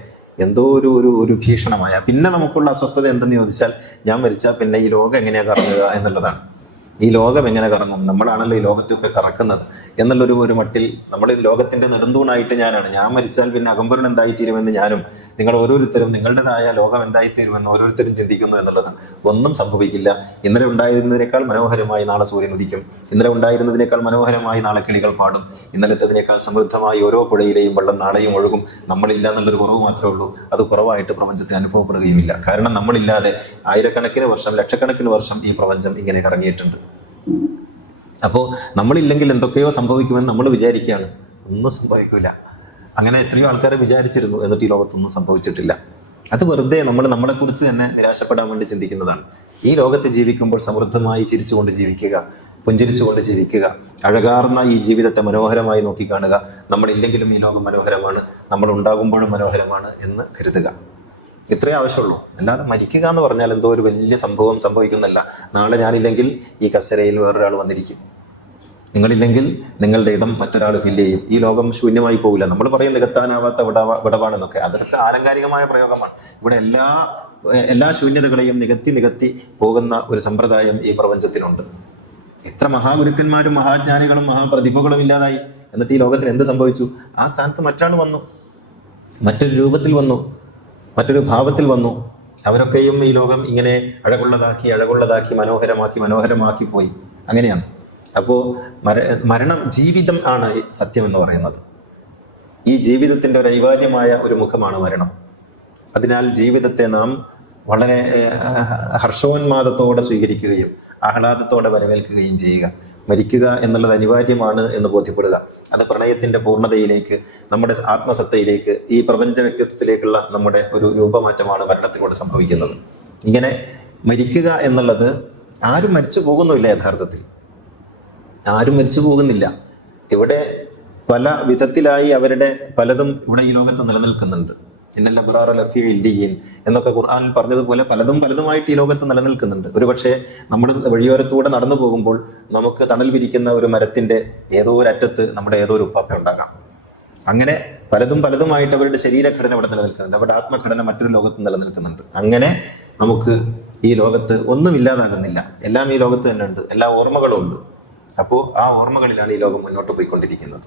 എന്തോ ഒരു ഭീഷണമായ, പിന്നെ നമുക്കുള്ള അസ്വസ്ഥത എന്തെന്ന് ചോദിച്ചാൽ, ഞാൻ മരിച്ചാൽ പിന്നെ ഈ ലോകം എങ്ങനെയാ കറങ്ങുക എന്നുള്ളതാണ്. ഈ ലോകം എങ്ങനെ കറങ്ങും? നമ്മളാണല്ലോ ഈ ലോകത്തൊക്കെ കറക്കുന്നത് എന്നുള്ളൊരു മട്ടിൽ നമ്മൾ ലോകത്തിന്റെ നെടുന്തൂണായിട്ട് ഞാൻ മരിച്ചാൽ പിന്നെ അകമ്പരൻ എന്തായിത്തീരുമെന്ന് ഞാനും നിങ്ങൾ ഓരോരുത്തരും നിങ്ങളുടേതായ ലോകം എന്തായിത്തീരുമെന്ന് ഓരോരുത്തരും ചിന്തിക്കുന്നു എന്നുള്ളതാണ്. ഒന്നും സംഭവിക്കില്ല. ഇന്നലെ ഉണ്ടായിരുന്നതിനേക്കാൾ മനോഹരമായി നാളെ സൂര്യൻ ഉദിക്കും. ഇന്നലെ ഉണ്ടായിരുന്നതിനേക്കാൾ മനോഹരമായി നാളെ കിളികൾ പാടും. ഇന്നലത്തേതിനേക്കാൾ സമൃദ്ധമായി ഓരോ പുഴയിലെയും വെള്ളം നാളെയും ഒഴുകും. നമ്മളില്ല എന്നുള്ളൊരു കുറവ് മാത്രമേ ഉള്ളൂ. അത് കുറവായിട്ട് പ്രപഞ്ചത്തെ അനുഭവപ്പെടുകയുമില്ല. കാരണം നമ്മളില്ലാതെ ആയിരക്കണക്കിന് വർഷം, ലക്ഷക്കണക്കിന് വർഷം ഈ പ്രപഞ്ചം ഇങ്ങനെ കറങ്ങിയിട്ടുണ്ട്. അപ്പോൾ നമ്മളില്ലെങ്കിൽ എന്തൊക്കെയോ സംഭവിക്കുമെന്ന് നമ്മൾ വിചാരിക്കുകയാണ്. ഒന്നും സംഭവിക്കില്ല. അങ്ങനെ എത്രയോ ആൾക്കാരെ വിചാരിച്ചിരുന്നു, എന്നിട്ട് ഈ ലോകത്തൊന്നും സംഭവിച്ചിട്ടില്ല. അത് വെറുതെ നമ്മളെക്കുറിച്ച് തന്നെ നിരാശപ്പെടാൻ വേണ്ടി ചിന്തിക്കുന്നതാണ്. ഈ ലോകത്ത് ജീവിക്കുമ്പോൾ സമൃദ്ധമായി ചിരിച്ചുകൊണ്ട് ജീവിക്കുക, പുഞ്ചിരിച്ചുകൊണ്ട് ജീവിക്കുക, അഴകാർന്ന ഈ ജീവിതത്തെ മനോഹരമായി നോക്കിക്കാണുക. നമ്മളില്ലെങ്കിലും ഈ ലോകം മനോഹരമാണ്, നമ്മൾ ഉണ്ടാകുമ്പോഴും മനോഹരമാണ് എന്ന് കരുതുക. ഇത്രയേ ആവശ്യമുള്ളൂ. അല്ലാതെ മരിക്കുക എന്ന് പറഞ്ഞാൽ എന്തോ ഒരു വലിയ സംഭവം സംഭവിക്കുന്നല്ല. നാളെ ഞാനില്ലെങ്കിൽ ഈ കസേരയിൽ വേറൊരാൾ വന്നിരിക്കും. നിങ്ങളില്ലെങ്കിൽ നിങ്ങളുടെ ഇടം മറ്റൊരാൾ ഫില്ല് ചെയ്യും. ഈ ലോകം ശൂന്യമായി പോകില്ല. നമ്മൾ പറയും നികത്താനാവാത്ത വിടവാണെന്നൊക്കെ. അതൊക്കെ ആലങ്കാരികമായ പ്രയോഗമാണ്. ഇവിടെ എല്ലാ ശൂന്യതകളെയും നികത്തി പോകുന്ന ഒരു സമ്പ്രദായം ഈ പ്രപഞ്ചത്തിനുണ്ട്. എത്ര മഹാഗുരുക്കന്മാരും മഹാജ്ഞാനികളും മഹാപ്രതിഭകളും ഇല്ലാതായി. എന്നിട്ട് ഈ ലോകത്തിൽ എന്ത് സംഭവിച്ചു? ആ സ്ഥാനത്ത് മറ്റൊരാൾ വന്നു, മറ്റൊരു രൂപത്തിൽ വന്നു, മറ്റൊരു ഭാവത്തിൽ വന്നു. അവരൊക്കെയും ഈ ലോകം ഇങ്ങനെ അഴകുള്ളതാക്കി മനോഹരമാക്കി പോയി. അങ്ങനെയാണ്. അപ്പോൾ മരണം, ജീവിതം ആണ് സത്യം എന്ന് പറയുന്നത്. ഈ ജീവിതത്തിൻ്റെ ഒരു അനിവാര്യമായ ഒരു മുഖമാണ് മരണം. അതിനാൽ ജീവിതത്തെ നാം വളരെ ഹർഷോന്മാദത്തോടെ സ്വീകരിക്കുകയും ആഹ്ലാദത്തോടെ വരവേൽക്കുകയും ചെയ്യുക. മരിക്കുക എന്നുള്ളത് അനിവാര്യമാണ് എന്ന് ബോധ്യപ്പെടുക. അത് പ്രണയത്തിന്റെ പൂർണ്ണതയിലേക്ക്, നമ്മുടെ ആത്മസത്തയിലേക്ക്, ഈ പ്രപഞ്ച വ്യക്തിത്വത്തിലേക്കുള്ള നമ്മുടെ ഒരു രൂപമാറ്റമാണ് മരണത്തിലൂടെ സംഭവിക്കുന്നത്. ഇങ്ങനെ മരിക്കുക എന്നുള്ളത് ആരും മരിച്ചു പോകുന്നില്ല. യഥാർത്ഥത്തിൽ ആരും മരിച്ചു പോകുന്നില്ല. ഇവിടെ പല വിധത്തിലായി അവരുടെ പലതും ഇവിടെ ഈ ലോകത്ത് നിലനിൽക്കുന്നുണ്ട്. ഇന്നൽ അബ്റാറ ലഫീ ഇല്ലിയീൻ എന്നൊക്കെ ഖുർആനിൽ പറഞ്ഞതുപോലെ പലതുമായിട്ട് ഈ ലോകത്ത് നിലനിൽക്കുന്നുണ്ട്. ഒരു പക്ഷേ നമ്മൾ വഴിയോരത്തൂടെ നടന്നു പോകുമ്പോൾ നമുക്ക് തണൽ വിരിക്കുന്ന ഒരു മരത്തിന്റെ ഏതോ ഒരു അറ്റത്ത് നമ്മുടെ ഏതോ ഒരു ഉപ്പാപ്പ ഉണ്ടാകാം. അങ്ങനെ പലതുമായിട്ട് അവരുടെ ശരീരഘടന ഇവിടെ നിലനിൽക്കുന്നുണ്ട്, അവരുടെ ആത്മഘടന മറ്റൊരു ലോകത്ത് നിലനിൽക്കുന്നുണ്ട്. അങ്ങനെ നമുക്ക് ഈ ലോകത്ത് ഒന്നും ഇല്ലാതാകുന്നില്ല, എല്ലാം ഈ ലോകത്ത് തന്നെ ഉണ്ട്, എല്ലാ ഓർമ്മകളും ഉണ്ട്. അപ്പോൾ ആ ഓർമ്മകളിലാണ് ഈ ലോകം മുന്നോട്ട് പോയിക്കൊണ്ടിരിക്കുന്നത്.